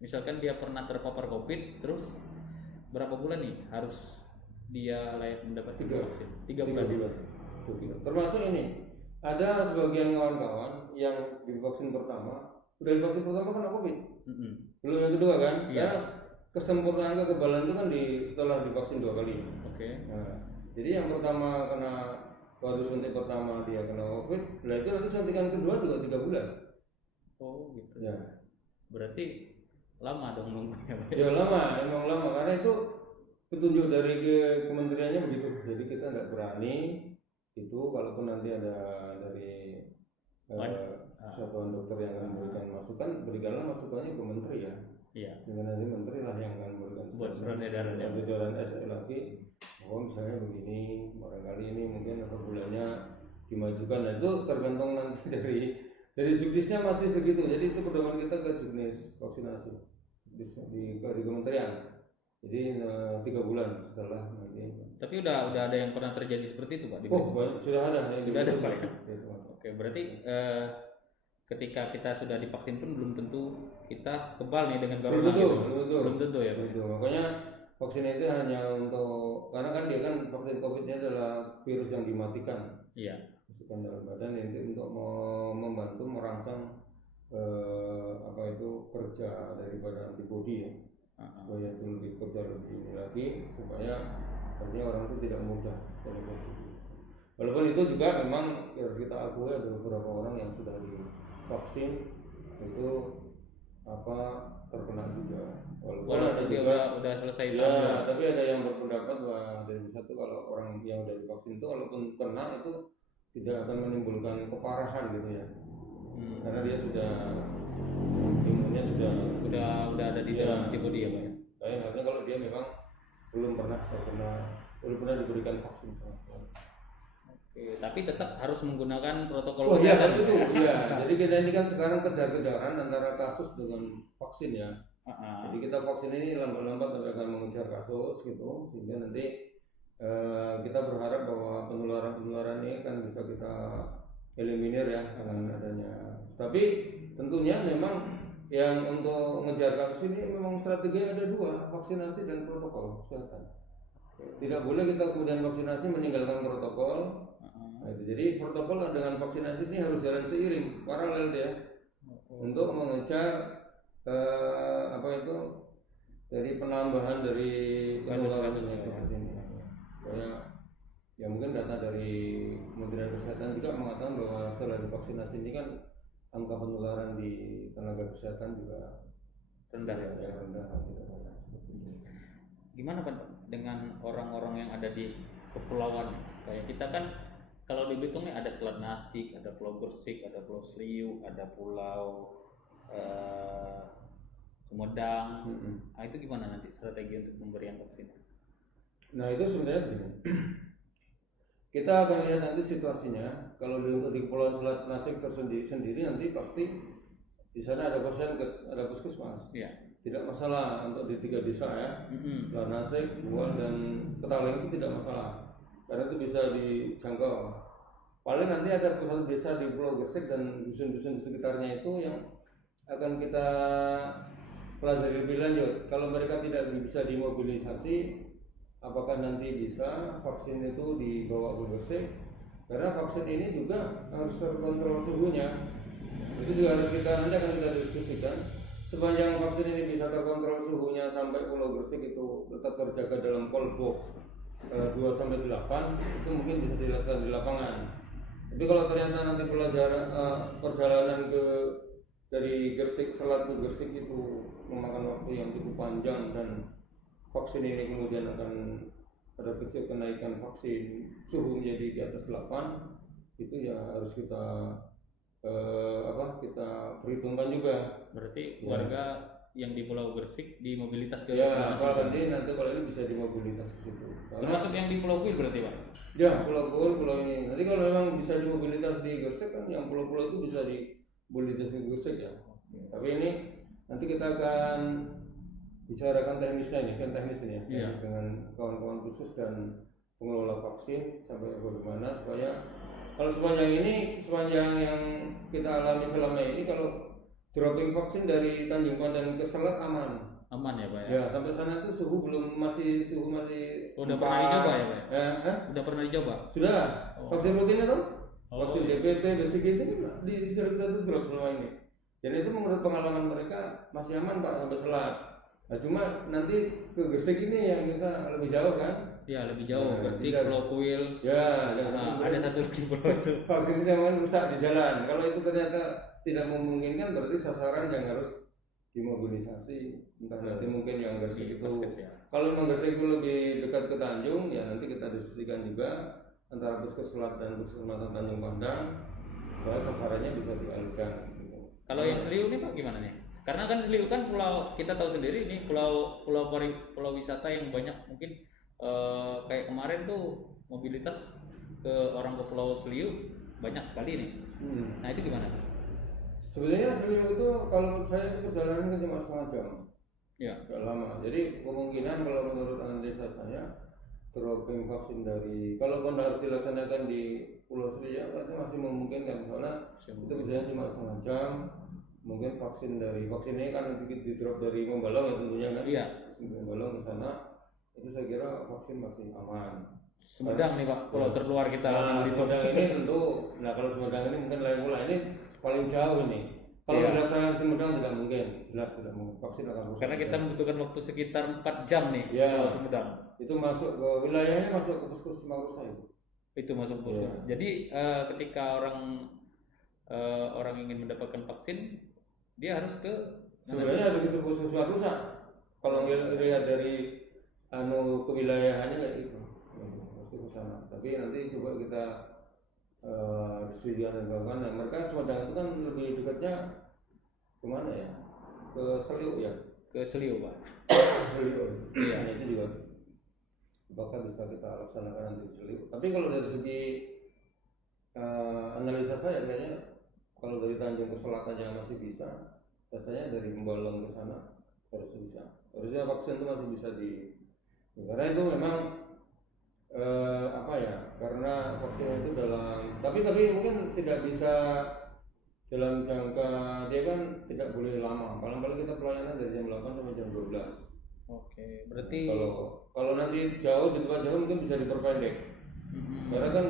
misalkan dia pernah terpapar COVID, terus berapa bulan nih harus dia layak mendapat vaksin? 3 bulan. Termasuk ini, ada sebagian kawan-kawan yang divaksin pertama, udah divaksin pertama kena COVID, belum yang kedua kan? Ya. Kesempurnaan kekebalan itu kan setelah divaksin 2 kali. Nah, jadi yang pertama baru suntik pertama dia kena COVID, itu nanti suntikan kedua juga 3 bulan. Oh gitu. Ya. Berarti lama dong nunggunya. Ya emang lama karena itu petunjuk dari kementeriannya begitu. Jadi kita nggak berani itu, kalaupun nanti ada dari satuan dokter yang akan memberikan masukan, berikanlah masukannya ke menteri ya. Iya. Sehingga nanti menteri lah yang akan memberikan surat edaran SE lagi. Misalnya begini, barangkali ini mungkin bulannya dimajukan. Nah itu tergantung nanti dari juknisnya masih segitu. Jadi itu pedoman kita ke juknis vaksinasi di kementerian. Jadi 3 bulan setelah nanti. Tapi udah ada yang pernah terjadi seperti itu Pak? Sudah ada Pak ya? Oke, berarti ketika kita sudah divaksin pun belum tentu kita kebal nih dengan corona. Belum tentu ya Pak? Makanya vaksin itu hanya karena kan dia kan vaksin COVID-nya adalah virus yang dimatikan. Iya. Masukkan dalam badan itu untuk membantu merangsang kerja daripada antibodi ya. Supaya itu lebih kerja lebih ini lagi, supaya artinya orang itu tidak mudah terinfeksi. Walaupun itu juga memang harus kita akui ada beberapa orang yang sudah divaksin itu terkena juga. Walaupun dia udah selesai. Ya, tapi ada yang berpendapat bahwa dari satu kalau orang yang udah divaksin itu walaupun kena itu tidak akan menimbulkan keparahan gitu ya. Karena dia imunnya sudah ada di dalam antibodi ya Pak ya. Artinya kalau dia memang belum pernah diberikan vaksin sama sekali. Oke, tapi tetap harus menggunakan protokol kesehatan. Itu ya. Jadi kita ini kan sekarang kejar-kejaran antara kasus dengan vaksin ya. Jadi kita vaksin ini lambat-lambat akan mengejar kasus gitu, sehingga nanti kita berharap bahwa penularan ini kan bisa kita eliminir ya dengan adanya. Tapi tentunya memang yang untuk mengejar kasus ini memang strateginya ada 2, vaksinasi dan protokol kesehatan. Tidak boleh kita kemudian vaksinasi meninggalkan protokol. Jadi protokol dengan vaksinasi ini harus jalan seiring, paralel dia, untuk mengejar apa itu dari penambahan dari penularan Kasus-kasusnya, seperti ini. Supaya ya mungkin data dari Kementerian Kesehatan juga mengatakan bahwa selain vaksinasi ini kan angka penularan di tenaga kesehatan juga rendah ya. rendah gitu. Gimana Pak dengan orang-orang yang ada di kepulauan? Kayak kita kan kalau di Belitung nih ada Selat Nasik, ada Pulau Gersik, ada Pulau Seliu, ada Pulau Sumedang. Nah, itu gimana nanti strategi untuk pemberian vaksin? Nah itu sebenarnya begini. Kita akan lihat nanti situasinya. Kalau untuk di Pulau Selat Nasik sendiri nanti pasti di sana ada puskesmas. Iya. Tidak masalah untuk di 3 desa ya. Selat Nasik, Buan dan Petaling itu tidak masalah. Karena itu bisa dijangkau. Paling nanti ada satu desa di Pulau Gersik dan dusun-dusun di sekitarnya itu yang akan kita pelajari lebih lanjut. Kalau mereka tidak bisa dimobilisasi, apakah nanti bisa vaksin itu dibawa ke Gersik? Karena vaksin ini juga harus terkontrol suhunya. Itu juga harus nanti akan kita diskusikan. Sepanjang vaksin ini bisa terkontrol suhunya sampai Pulau Gersik itu tetap terjaga dalam kolbok 2-8 itu mungkin bisa dilakukan di lapangan. Tapi kalau ternyata nanti perjalanan dari Gersik Selat ke Gersik itu memakan waktu yang cukup panjang dan vaksin ini kemudian akan ada kecil kenaikan vaksin suhu menjadi di atas 8, itu ya harus kita kita perhitungkan juga. Berarti warga yang di Pulau Gersik dimobilitas ke ya sana. kalau ini bisa dimobilitas ke situ. Termasuk yang di Pulau Kuil berarti Pak? Ya pulau ini. Nanti kalau memang bisa dimobilitas di Gersik kan yang pulau-pulau itu bisa dimobilitas di Gersik ya. Tapi ini nanti kita akan bicarakan teknisnya ini kan dengan kawan-kawan khusus dan pengelola vaksin sampai bagaimana supaya kalau sepanjang yang kita alami selama ini kalau dropping vaksin dari Tanjung Pandan ke Selat aman ya Pak ya? Ya sampai sana itu suhu masih udah pernah dicoba ya Pak? Udah pernah dicoba? Sudah. Vaksin rutin itu vaksin DPT basic itu di cerita itu drop selama ini dan itu menurut pengalaman mereka masih aman Pak sampai Selat. Nah cuma nanti ke Gersik ini yang kita lebih jauh kan? Ya lebih jauh, Gersik, Pulau Kuil. Ya, ada satu lagi pulau itu. Vaksin yang rusak di jalan. Kalau itu ternyata tidak memungkinkan, berarti sasaran yang harus dimobilisasi. Entah nanti mungkin yang Gersik itu. Kalau memang Gersik itu lebih dekat ke Tanjung, ya nanti kita diskusikan juga antara Puskes Selat dan Puskes Tanjung Pandang, supaya sasarannya bisa dialihkan. Kalau yang Seliu ini Pak gimana nih? Karena kan Seliu kan pulau, kita tahu sendiri ini pulau wisata yang banyak mungkin kayak kemarin tuh mobilitas orang ke Pulau Seliu banyak sekali nih. Nah itu gimana? Sebenarnya Seliu itu kalau menurut saya perjalanan cuma setengah jam. Ya. Gak lama. Jadi kemungkinan kalau menurut analisa saya dropping vaksin kalau harus dilaksanakan di Pulau Seliu itu masih memungkinkan karena itu biasanya cuma setengah jam. Mungkin vaksin ini kan di drop dari Mombalong ya tentunya kan. Iya. Mombalong ke sana itu saya kira vaksin masih aman. Sumedang nih Pak, pulau terluar kita. Sumedang ini tentu. Nah kalau Sumedang ini mungkin lain pula ini paling jauh ini. Kalau dilaksanakan Sumedang tidak mungkin, jelas tidak mungkin. Vaksin akan rusak. Karena kita membutuhkan waktu sekitar 4 jam nih ya, Sumedang. Itu masuk ke wilayahnya, masuk ke Puskesmas Marusa itu. Itu masuk Puskesmas. Jadi ketika orang ingin mendapatkan vaksin, dia harus ke sebenarnya ada di Puskesmas Marusa. Kalau lihat dari kewilayahannya kayak gitu. Pasti ke sana. Tapi nanti coba kita diskusikan dan kawan-kawan. Nah, mereka Sumedang itu kan lebih dekatnya kemana ya? Ke Seliu ya? Ke Seliu Pak. Seliu. Iya. Nah, itu juga bakal bisa kita laksanakan nanti di Seliu. Tapi kalau dari segi analisa saya kayaknya kalau dari Tanjung ke Selat aja masih bisa. Rasanya dari Mombalong ke sana harus bisa. Harusnya vaksin itu masih bisa karena itu memang karena vaksin itu tapi mungkin tidak bisa dalam jangka, dia kan tidak boleh lama, paling kita pelayanan dari jam 8 sampai jam 12. Oke, berarti kalau nanti jauh di tempat jauh mungkin bisa diperpendek. Karena kan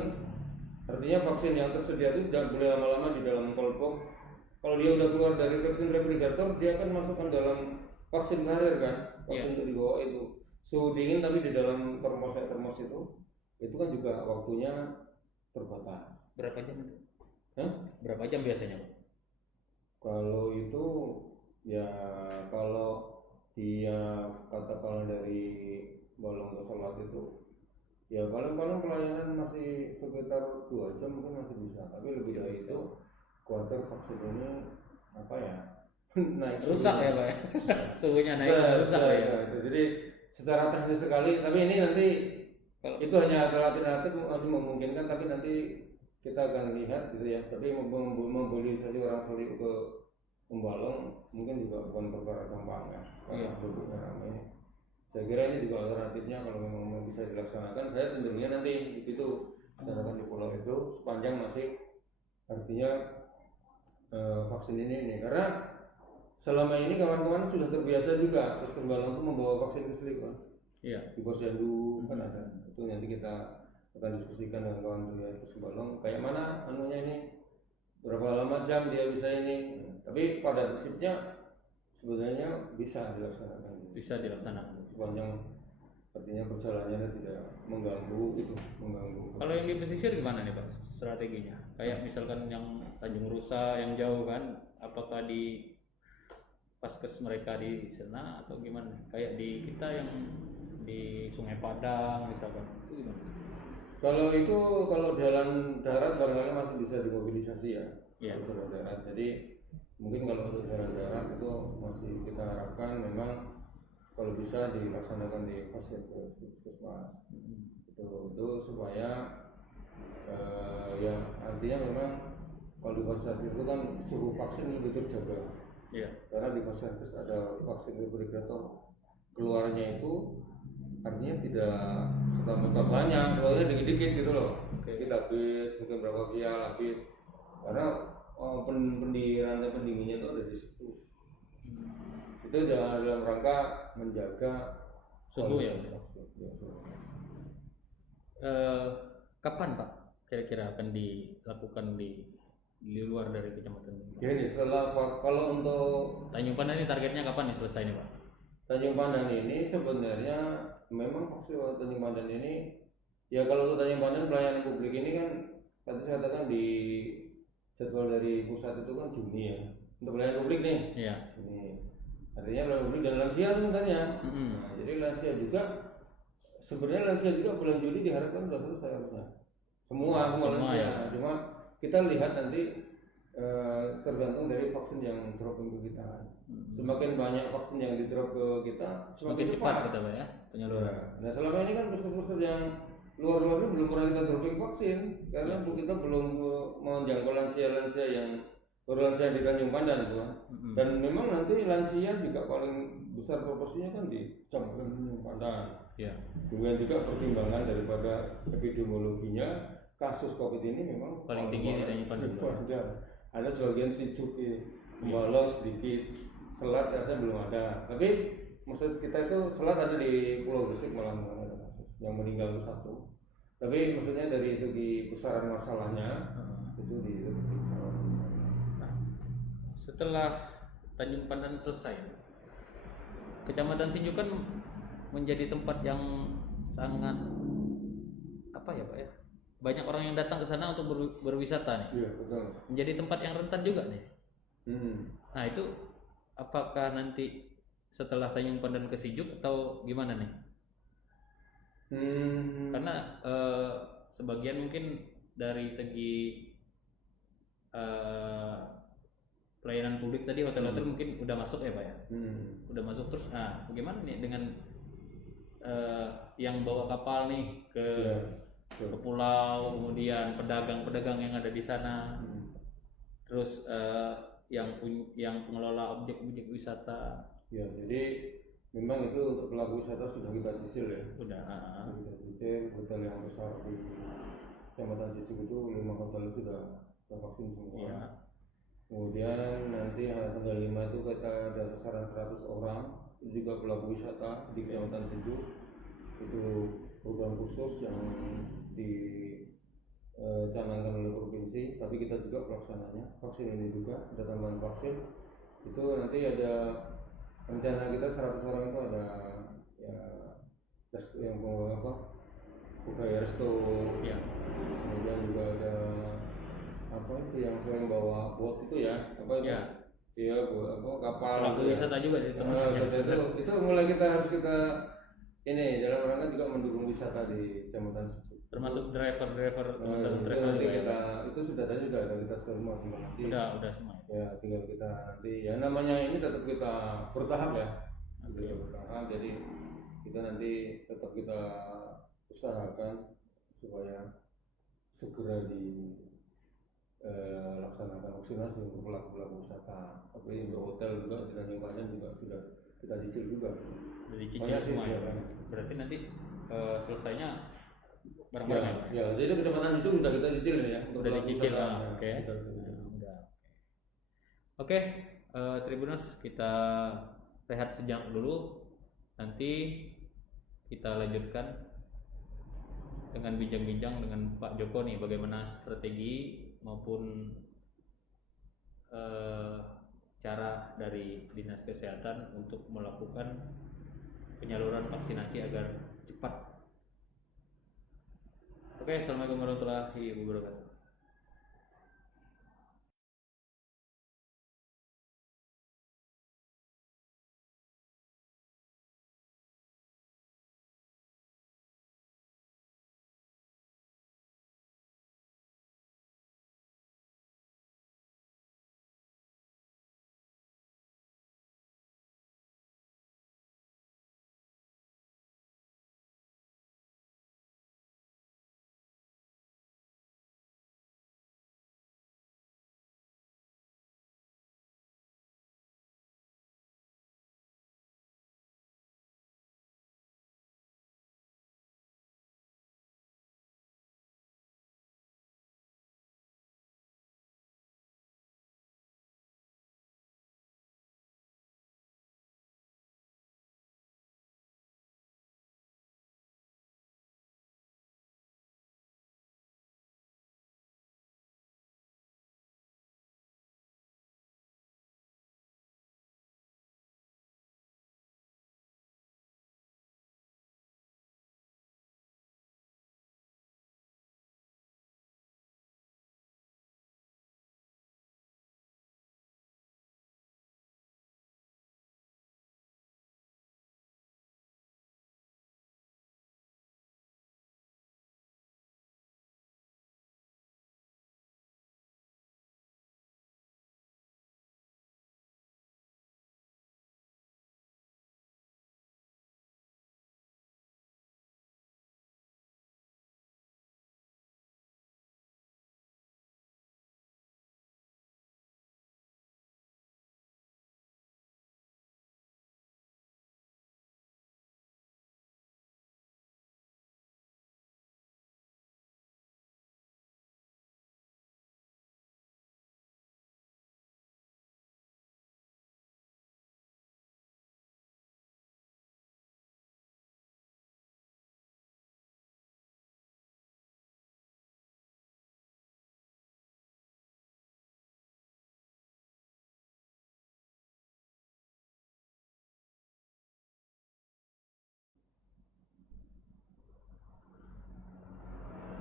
artinya vaksin yang tersedia itu tidak boleh lama-lama di dalam kolbok kalau dia udah keluar dari vaksin replicator, dia akan masukkan dalam vaksin karir kan, vaksin untuk dibawa itu suhu dingin tapi di dalam termos itu kan juga waktunya terbatas. Berapa jam itu? Hah? Berapa jam biasanya, Pak? Kalau itu ya kalau dia katakanlah dari Balong ke Selat itu ya paling pelayanan masih sekitar 2 jam mungkin masih bisa, tapi lebih dari itu kuarter vaksin ini apa ya naik Rusak ya, Pak? Suhunya naik, rusak ya. Jadi secara teknis sekali, tapi ini nanti itu hanya alternatif masih memungkinkan, tapi nanti kita akan lihat gitu ya. Tapi memobilisasi orang Soli ke Pembalong mungkin juga bukan perkara gampang ya, karena penduduknya ramai ini. Saya kira ini juga alternatifnya kalau memang bisa dilaksanakan. Saya tentunya nanti itu laksanakan di pulau itu sepanjang masih artinya vaksin ini karena selama ini kawan-kawan sudah terbiasa juga terus Pembalong itu membawa vaksin ke Sleep. Iya. Di Posyandu kan ada. Itu nanti kita akan diskusikan dengan kawan dari Pembalong kayak mana anunya ini, berapa lama jam dia bisa ini. Tapi pada prinsipnya sebenarnya bisa dilaksanakan. Bisa dilaksanakan. Sepanjang artinya perjalanannya tidak mengganggu. Kalau yang di pesisir gimana nih, Pak, strateginya? Kayak misalkan yang Tanjung Rusa yang jauh kan, apakah di paskes mereka di sana atau gimana? Kayak di kita yang di Sungai Padang misalkan, itu gimana? Kalau jalan darat barangkali masih bisa dimobilisasi ya. Iya. Jalan darat. Jadi mungkin kalau untuk jalan darat itu masih kita harapkan memang kalau bisa dilaksanakan di puskesmas. Itu supaya ya artinya memang kalau di puskesmas itu kan suhu vaksin lebih terjaga. Iya. Karena di puskesmas ada vaksin replicator, keluarnya itu artinya tidak serta-merta banyak, keluarnya dikit-dikit gitu loh. Kita habis mungkin berapa vial habis, karena rantai pendinginnya itu ada di situ. Itu dalam rangka menjaga suhu ya. Kapan, Pak, kira-kira akan dilakukan di luar dari kecamatan ini? Jadi setelah kalau untuk Tanjung Pandan ini targetnya kapan nih selesai nih, Pak? Tanjung Pandan ini sebenarnya memang vaksin Tanjung Pandan ini ya kalau untuk Tanjung Pandan pelayanan publik ini kan tadi saya katakan di jadwal dari pusat itu kan Juni ya untuk pelayanan publik nih. Iya. Ini artinya pelayanan publik dan lansia sebenarnya. Nah, jadi lansia juga sebenarnya lansia juga bulan Juli diharapkan sudah selesai harusnya. Semua lansia. Ya. Cuma kita lihat nanti tergantung dari vaksin yang dropping ke kita. Semakin banyak vaksin yang di drop ke kita, semakin cepat kita, Pak, ya, penyaluran. Nah selama ini kan puskesmas yang luar-luar ini belum pernah kita dropping vaksin karena kita belum menjangkau lansia-lansia yang lansia di Tanjung Pandan tuh. Dan memang nanti lansia juga paling besar proporsinya kan di Tanjung Pandan. Ya. Kemudian juga pertimbangan daripada epidemiologinya kasus COVID ini memang paling tinggi di Tanjung Pandan. Ada sebagian Sijuk di Pembalong sedikit, Selat rasanya belum ada. Tapi maksud kita itu Selat ada di Pulau Gresik malah ada kasus yang meninggal itu 1. Tapi maksudnya dari segi besaran masalahnya itu di nah, setelah Tanjung Pandan selesai, Kecamatan Sinju kan menjadi tempat yang sangat apa ya, Pak, ya? Banyak orang yang datang ke sana untuk berwisata nih. Iya, betul. Menjadi tempat yang rentan juga nih. Nah, itu apakah nanti setelah Tanjung Pandan ke Sijuk atau gimana nih? Karena sebagian mungkin dari segi pelayanan publik tadi hotel-hotel mungkin udah masuk ya, Pak, ya? Udah masuk terus. Nah, bagaimana nih dengan yang bawa kapal nih ke pulau, kemudian pedagang-pedagang yang ada di sana, terus yang pengelola objek-objek wisata. Ya, jadi memang itu untuk pelaku wisata sudah kita cicil ya. Sudah. Kita cicil hotel yang besar di Kecamatan Sijuk itu 5 hotel sudah vaksin semua. Ya. Kemudian nanti tanggal 5 itu kita ada sasaran 100 orang, itu juga pelaku wisata di Kecamatan Sijuk. Itu program khusus yang canangkan oleh provinsi, tapi kita juga pelaksananya vaksin ini juga ada tambahan vaksin itu nanti ada rencana kita 100 orang itu ada ya yang apa budaya resto Ya. kemudian juga ada apa itu yang sering bawa bot itu ya apa itu Ya. dia apa kapal Pelaku gitu ya. wisata juga di termasuk. Itu mulai kita harus kita ini dalam rangka juga mendukung wisata di Kecamatan Suci. Termasuk driver-driver teman-teman Itu travel nanti juga kita ya. itu sudah ada juga ada kita semua nanti Udah semua. ya tinggal kita nanti ya namanya ini tetap kita bertahap ya. Oke. Kita bertahap jadi kita nanti tetap kita usahakan supaya segera laksanakan vaksinasi untuk pelaku wisata. Tapi untuk hotel juga di Tanjung Pandan juga sudah kita cicil juga. Jadi cicil Banyak sih, semua ya. ya. Berarti nanti selesainya Ya, bareng-bareng ya, Pak? ya, jadi kecamatan itu sudah kita cicil ya. Untuk Udah pelaku dicicil, wisata. ah, oke. Kita cicil. Udah. Oke, Tribuners, kita rehat sejenak dulu. Nanti kita lanjutkan dengan bincang-bincang dengan Pak Joko nih, bagaimana strategi maupun cara dari Dinas Kesehatan untuk melakukan penyaluran vaksinasi agar cepat. Oke, assalamualaikum warahmatullahi wabarakatuh.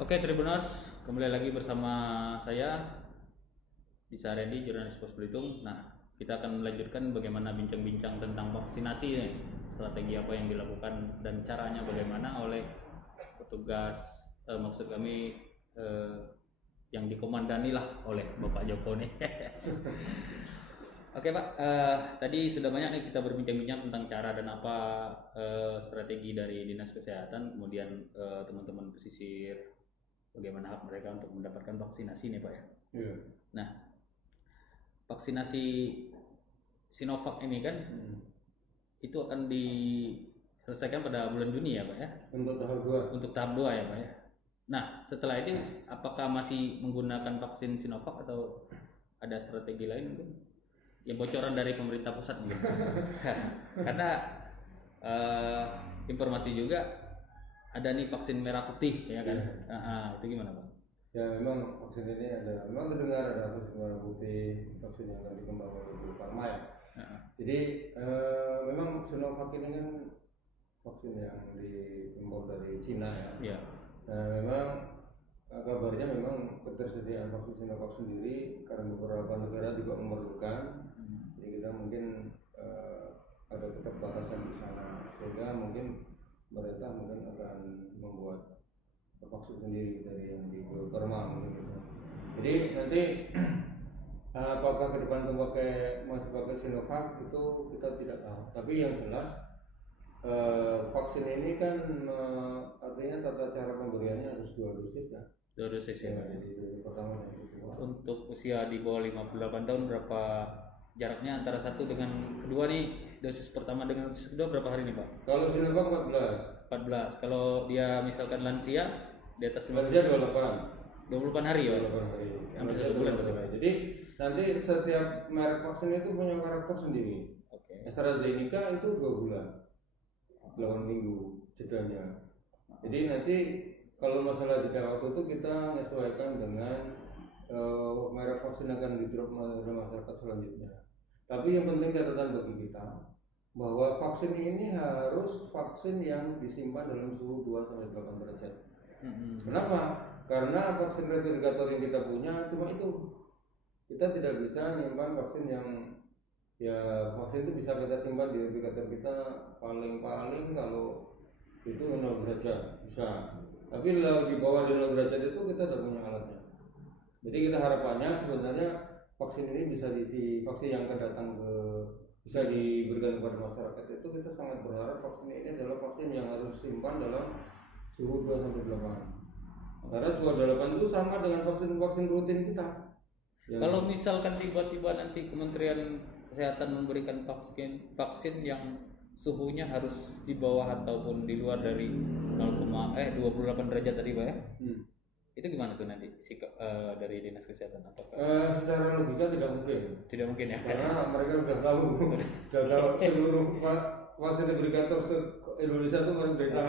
Oke, Tribuners, kembali lagi bersama saya Bisa Randy, jurnalis Pos Belitung. Nah, kita akan melanjutkan bagaimana bincang-bincang tentang vaksinasi nih. Strategi apa yang dilakukan dan caranya bagaimana oleh petugas, maksud kami yang dikomandani lah oleh Bapak Joko nih. Oke Pak, tadi sudah banyak nih kita berbincang-bincang tentang cara dan apa strategi dari Dinas Kesehatan, kemudian teman-teman pesisir, bagaimana hak mereka untuk mendapatkan vaksinasi nih Pak ya. Iya. Nah, vaksinasi Sinovac ini kan itu akan diselesaikan pada bulan Juni ya Pak ya, Untuk tahap 2. untuk tahap 2 ya Pak ya. Nah, setelah itu apakah masih menggunakan vaksin Sinovac atau ada strategi lain mungkin? Ya bocoran dari pemerintah pusat gitu. Karena informasi juga ada nih vaksin merah putih ya kan. Itu gimana Pak? Ya memang vaksin ini memang terdengar ada vaksin merah putih, vaksin yang akan dikembangkan oleh Pharma ya. Jadi memang Sinovac ini kan vaksin yang diimpor dari Cina ya. Iya. Nah memang kabarnya memang ketersediaan vaksin Sinovac sendiri karena beberapa negara juga memerlukan, jadi kita mungkin ada keterbatasan di sana, sehingga mungkin pemerintah mungkin akan membuat vaksin sendiri dari yang di Bio Farma mungkin gitu. Jadi nanti apakah ke depan masih pakai Sinovac itu kita tidak tahu. Tapi yang jelas vaksin ini kan artinya tata cara pemberiannya harus 2 dosis ya. 2 dosis ya. Jadi dosis pertama dan kedua. Untuk usia di bawah 58 tahun berapa jaraknya antara satu dengan kedua nih, dosis pertama dengan dosis kedua berapa hari nih Pak? Kalau Sinovac 14. Kalau dia misalkan lansia di atas 50, Lansia 28 hari ya? 28 hari. Hampir Lansia 1 bulan 28 berarti. hari. Jadi nanti setiap merek vaksin itu punya karakter sendiri. Oke. AstraZeneca itu 2 bulan, 8 minggu jedanya. Jadi nanti kalau masalah jeda waktu itu kita menyesuaikan dengan merek vaksin yang akan di-drop oleh masyarakat selanjutnya. Tapi yang penting catatan bagi kita bahwa vaksin ini harus vaksin yang disimpan dalam suhu 2-8 derajat. Kenapa? Karena vaksin replikator yang kita punya cuma itu. Kita tidak bisa menyimpan vaksin yang vaksin itu bisa kita simpan di replikator kita paling-paling kalau itu 0 derajat bisa. Tapi di bawah di 0 derajat itu kita tidak punya alatnya. Jadi kita harapannya sebenarnya vaksin ini bisa diisi, vaksin yang akan datang bisa diberikan kepada masyarakat itu kita sangat berharap vaksin ini adalah vaksin yang harus disimpan dalam suhu 2-8. Karena suhu 8 itu sama dengan vaksin rutin kita. Kalau misalkan tiba-tiba nanti Kementerian Kesehatan memberikan vaksin yang suhunya harus di bawah ataupun di luar dari 28 derajat tadi Pak ya? Itu gimana tuh nanti sikap dari Dinas Kesehatan? Apakah secara logika tidak mungkin. Tidak mungkin ya? Karena mereka sudah tahu seluruh vaksin replikator Indonesia itu mereka.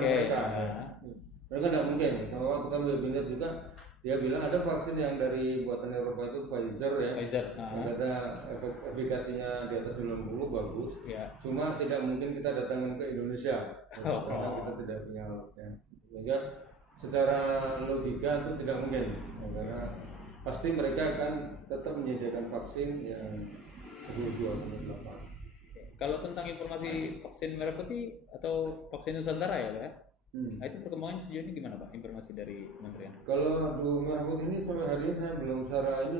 Mereka tidak mungkin. Kalau kita melihat juga dia bilang ada vaksin yang dari buatan Eropa itu Pfizer ya. Ada efikasinya di atas 90 bagus. Ya. Cuma tidak mungkin kita datangkan ke Indonesia karena kita tidak punya alatnya. Sehingga secara logika itu tidak mungkin. Karena pasti mereka akan tetap menyediakan vaksin yang suhu 2-8. Kalau tentang informasi vaksin merah putih atau vaksin Nusantara ya Pak? Nah itu perkembangannya sejauh ini gimana Pak? Informasi dari Kementerian? Kalau merah putih ini sampai hari ini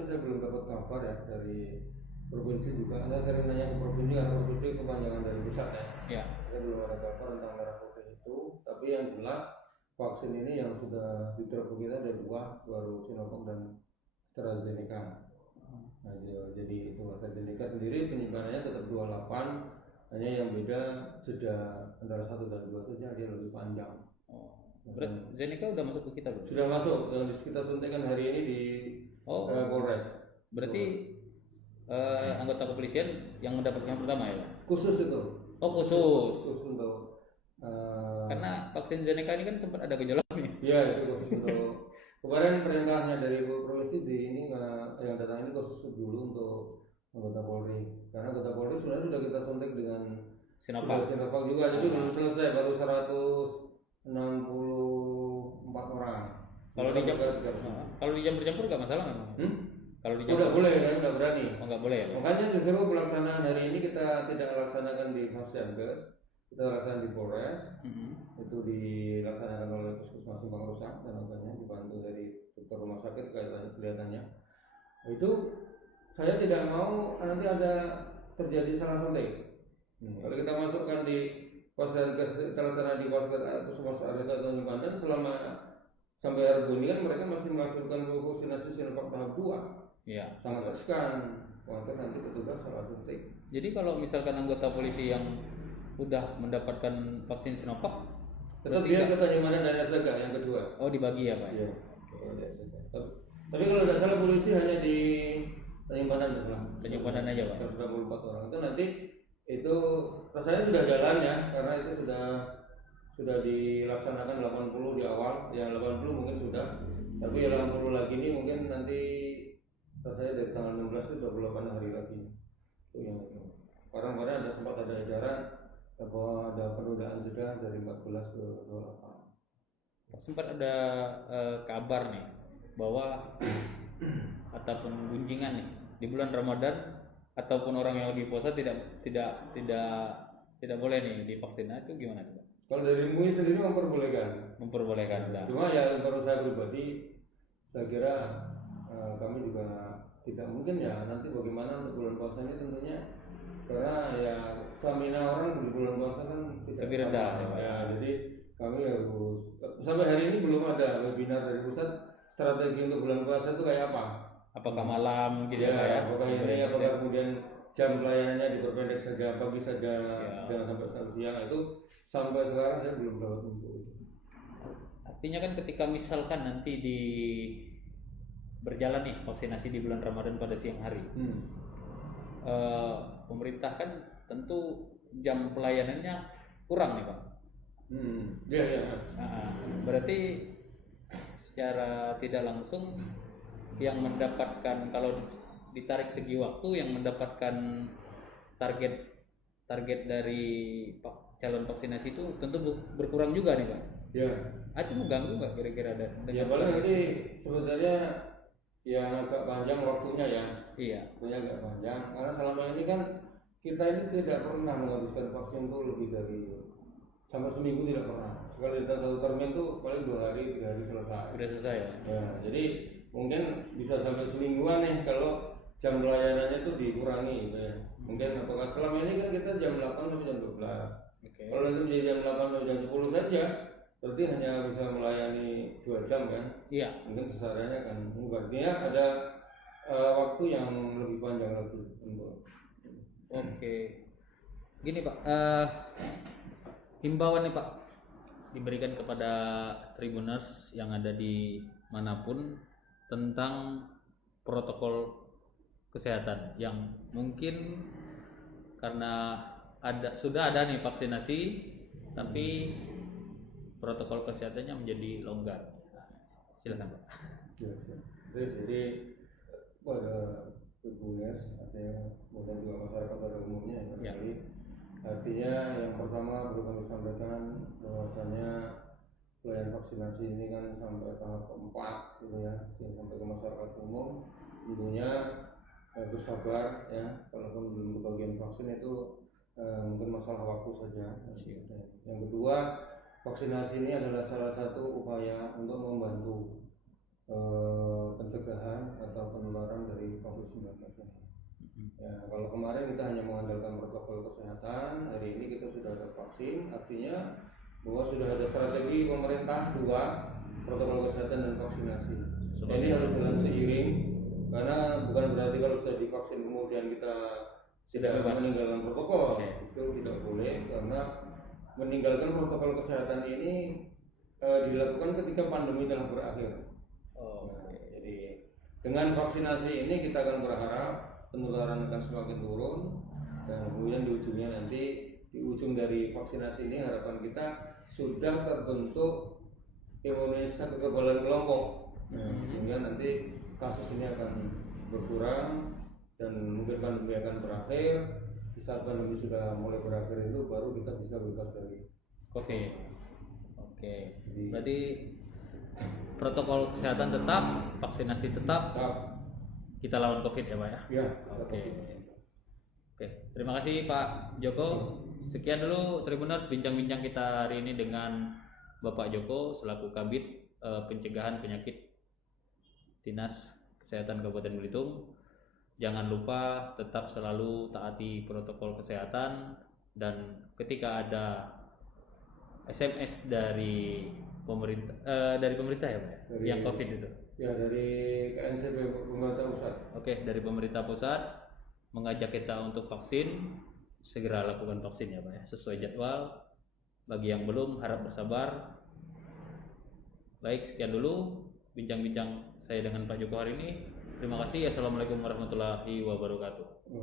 saya belum dapat kabar ya dari provinsi juga. Saya sering nanya ke provinsi karena provinsi kepanjangan dari pusat ya. Saya belum ada kabar tentang merah putih itu. Tapi yang jelas vaksin ini yang sudah diterapkan kita ada 2, baru Sinovac dan AstraZeneca. Nah, jadi itu AstraZeneca sendiri penyimpanannya tetap 28. Hanya yang beda jeda antara 1 dan 2 saja, dia lebih panjang. Berarti Zeneca udah masuk ke kita bro? Sudah masuk, yang kita suntikan hari ini di Polres. Berarti anggota kepolisian yang mendapat yang pertama ya? Khusus itu. Khusus untuk karena vaksin Zeneca ini kan sempat ada gejolaknya. Iya, itu khusus untuk kemarin perintahnya dari provinsi di ini yang datang ini khusus dulu untuk anggota Polri, karena anggota Polri sebenarnya sudah kita suntik dengan Sinovac juga, jadi belum selesai, baru 164 orang. Kalau dicampur nggak masalah nggak? Kalau dicampur nggak boleh kan, nggak berani. Nggak boleh ya? Makanya justru pelaksanaan hari ini kita tidak laksanakan di Fasyankes, kita laksanakan di Polres. Itu dilaksanakan oleh Puskesmas Simpang Rusak dan makanya dibantu dari dokter rumah sakit kelihatannya. Itu saya tidak mau nanti ada terjadi salah suntik. Kalau kita masukkan di Fasyankes, kita laksanakan di Puskesmas Arita atau Banten selama sampai hari ini kan mereka masih melaksanakan vaksinasi Sinovac tahap 2. Iya. Sangat riskan. Khawatir nanti petugas salah suntik. Jadi kalau misalkan anggota polisi yang udah mendapatkan vaksin Sinovac, tetap dia ke Tanjung dan Asaga yang kedua. Oh, dibagi ya Pak? Iya. Tapi kalau tidak salah polisi hanya di Tanjung Pandan aja Pak. 194 orang itu nanti itu rasanya sudah jalan ya, karena itu sudah dilaksanakan 80 di awal, yang 80 mungkin sudah Tapi yang perlu lagi ini mungkin nanti rasanya dari tanggal 16 itu 28 hari lagi. Itu yang kemarin ada sempat ada edaran bahwa ada penundaan jeda dari 14 ke 28. Sempat ada kabar nih bahwa ataupun gunjingan nih di bulan Ramadan ataupun orang yang lagi puasa tidak boleh nih divaksin. Nah, itu gimana tuh, Pak? Kalau dari MUI sendiri Memperbolehkan. Nah. Cuma ya menurut saya pribadi, saya kira kami juga tidak mungkin ya nanti bagaimana untuk bulan puasa ini tentunya, karena ya stamina orang di bulan puasa kan tidak lebih rendah ya, jadi kami harus sampai hari ini belum ada webinar dari pusat strategi untuk bulan puasa itu kayak apa. Apakah malam gitu ya, ya? Apakah ini apakah kemudian jam pelayanannya diperpendek saja, pagi saja, jangan sampai siang. Itu sampai sekarang saya belum dapat info itu. Artinya kan ketika misalkan nanti berjalan nih vaksinasi di bulan Ramadan pada siang hari, pemerintah kan tentu jam pelayanannya kurang nih, Pak. Berarti secara tidak langsung yang mendapatkan, kalau ditarik segi waktu, yang mendapatkan target dari calon vaksinasi itu tentu berkurang juga nih, Pak. Ya. Itu mengganggu nggak kira-kira ada? Ya paling nanti sebenarnya yang agak panjang waktunya ya. Iya. Waktunya agak panjang karena selama ini kan kita ini tidak pernah menghabiskan vaksin itu lebih dari sampai seminggu, tidak pernah. Sekali kita satu termin itu paling 2 hari 3 hari selesai. Sudah selesai ya. Ya, jadi mungkin bisa sampai semingguan nih kalau jam pelayanannya itu dikurangi gitu ya. Mungkin apakah selama ini kan kita jam 8 sampai jam 12. Kalau nanti menjadi jam 8 sampai jam 10 saja, berarti hanya bisa melayani 2 jam kan? Iya. Mungkin sesarannya kan, artinya ada waktu yang lebih panjang lagi untuk. Oke. Gini Pak, himbauan nih Pak diberikan kepada Tribuners yang ada di manapun tentang protokol kesehatan yang mungkin karena sudah ada nih vaksinasi tapi protokol kesehatannya menjadi longgar. Silakan Pak. Jadi pada Tribuners artinya kemudian juga masyarakat pada umumnya ya. Artinya yang pertama perlu kami sampaikan bahwasanya pelayanan vaksinasi ini kan sampai tahap keempat gitu ya, sampai ke masyarakat umum. Tentunya bersabar ya, kalaupun belum kebagian vaksin itu mungkin masalah waktu saja. Yang kedua, vaksinasi ini adalah salah satu upaya untuk membantu pencegahan atau penularan dari COVID-19. Ya, kalau kemarin kita hanya mengandalkan protokol kesehatan, hari ini kita sudah ada vaksin, artinya bahwa sudah ada strategi pemerintah 2, protokol kesehatan dan vaksinasi. Ini harus jalan seiring, karena bukan berarti kalau sudah divaksin kemudian kita tidak meninggalkan protokol. Itu tidak boleh, karena meninggalkan protokol kesehatan ini dilakukan ketika pandemi telah berakhir. Jadi dengan vaksinasi ini kita akan berharap penularan akan semakin turun, dan kemudian di ujungnya nanti di ujung dari vaksinasi ini harapan kita sudah terbentuk imunitas kekebalan kelompok, sehingga nanti kasus ini akan berkurang dan mungkin pandemi akan berakhir. Di saat pandemi sudah mulai berakhir itu baru kita bisa bebas dari COVID. Oke. Berarti protokol kesehatan tetap, vaksinasi tetap. Kita lawan COVID ya Pak ya? Iya. Oke. Terima kasih Pak Joko. Sekian dulu Tribuners bincang-bincang kita hari ini dengan Bapak Joko selaku Kabid Pencegahan Penyakit Dinas Kesehatan Kabupaten Belitung. Jangan lupa tetap selalu taati protokol kesehatan, dan ketika ada SMS dari pemerintah ya Pak ya? Yang COVID itu. Ya, dari KNCB pemerintah pusat. Oke, dari pemerintah pusat mengajak kita untuk vaksin, segera lakukan vaksin ya Pak ya, sesuai jadwal. Bagi yang belum, harap bersabar. Baik, sekian dulu bincang-bincang saya dengan Pak Joko hari ini. Terima kasih. Assalamualaikum warahmatullahi wabarakatuh.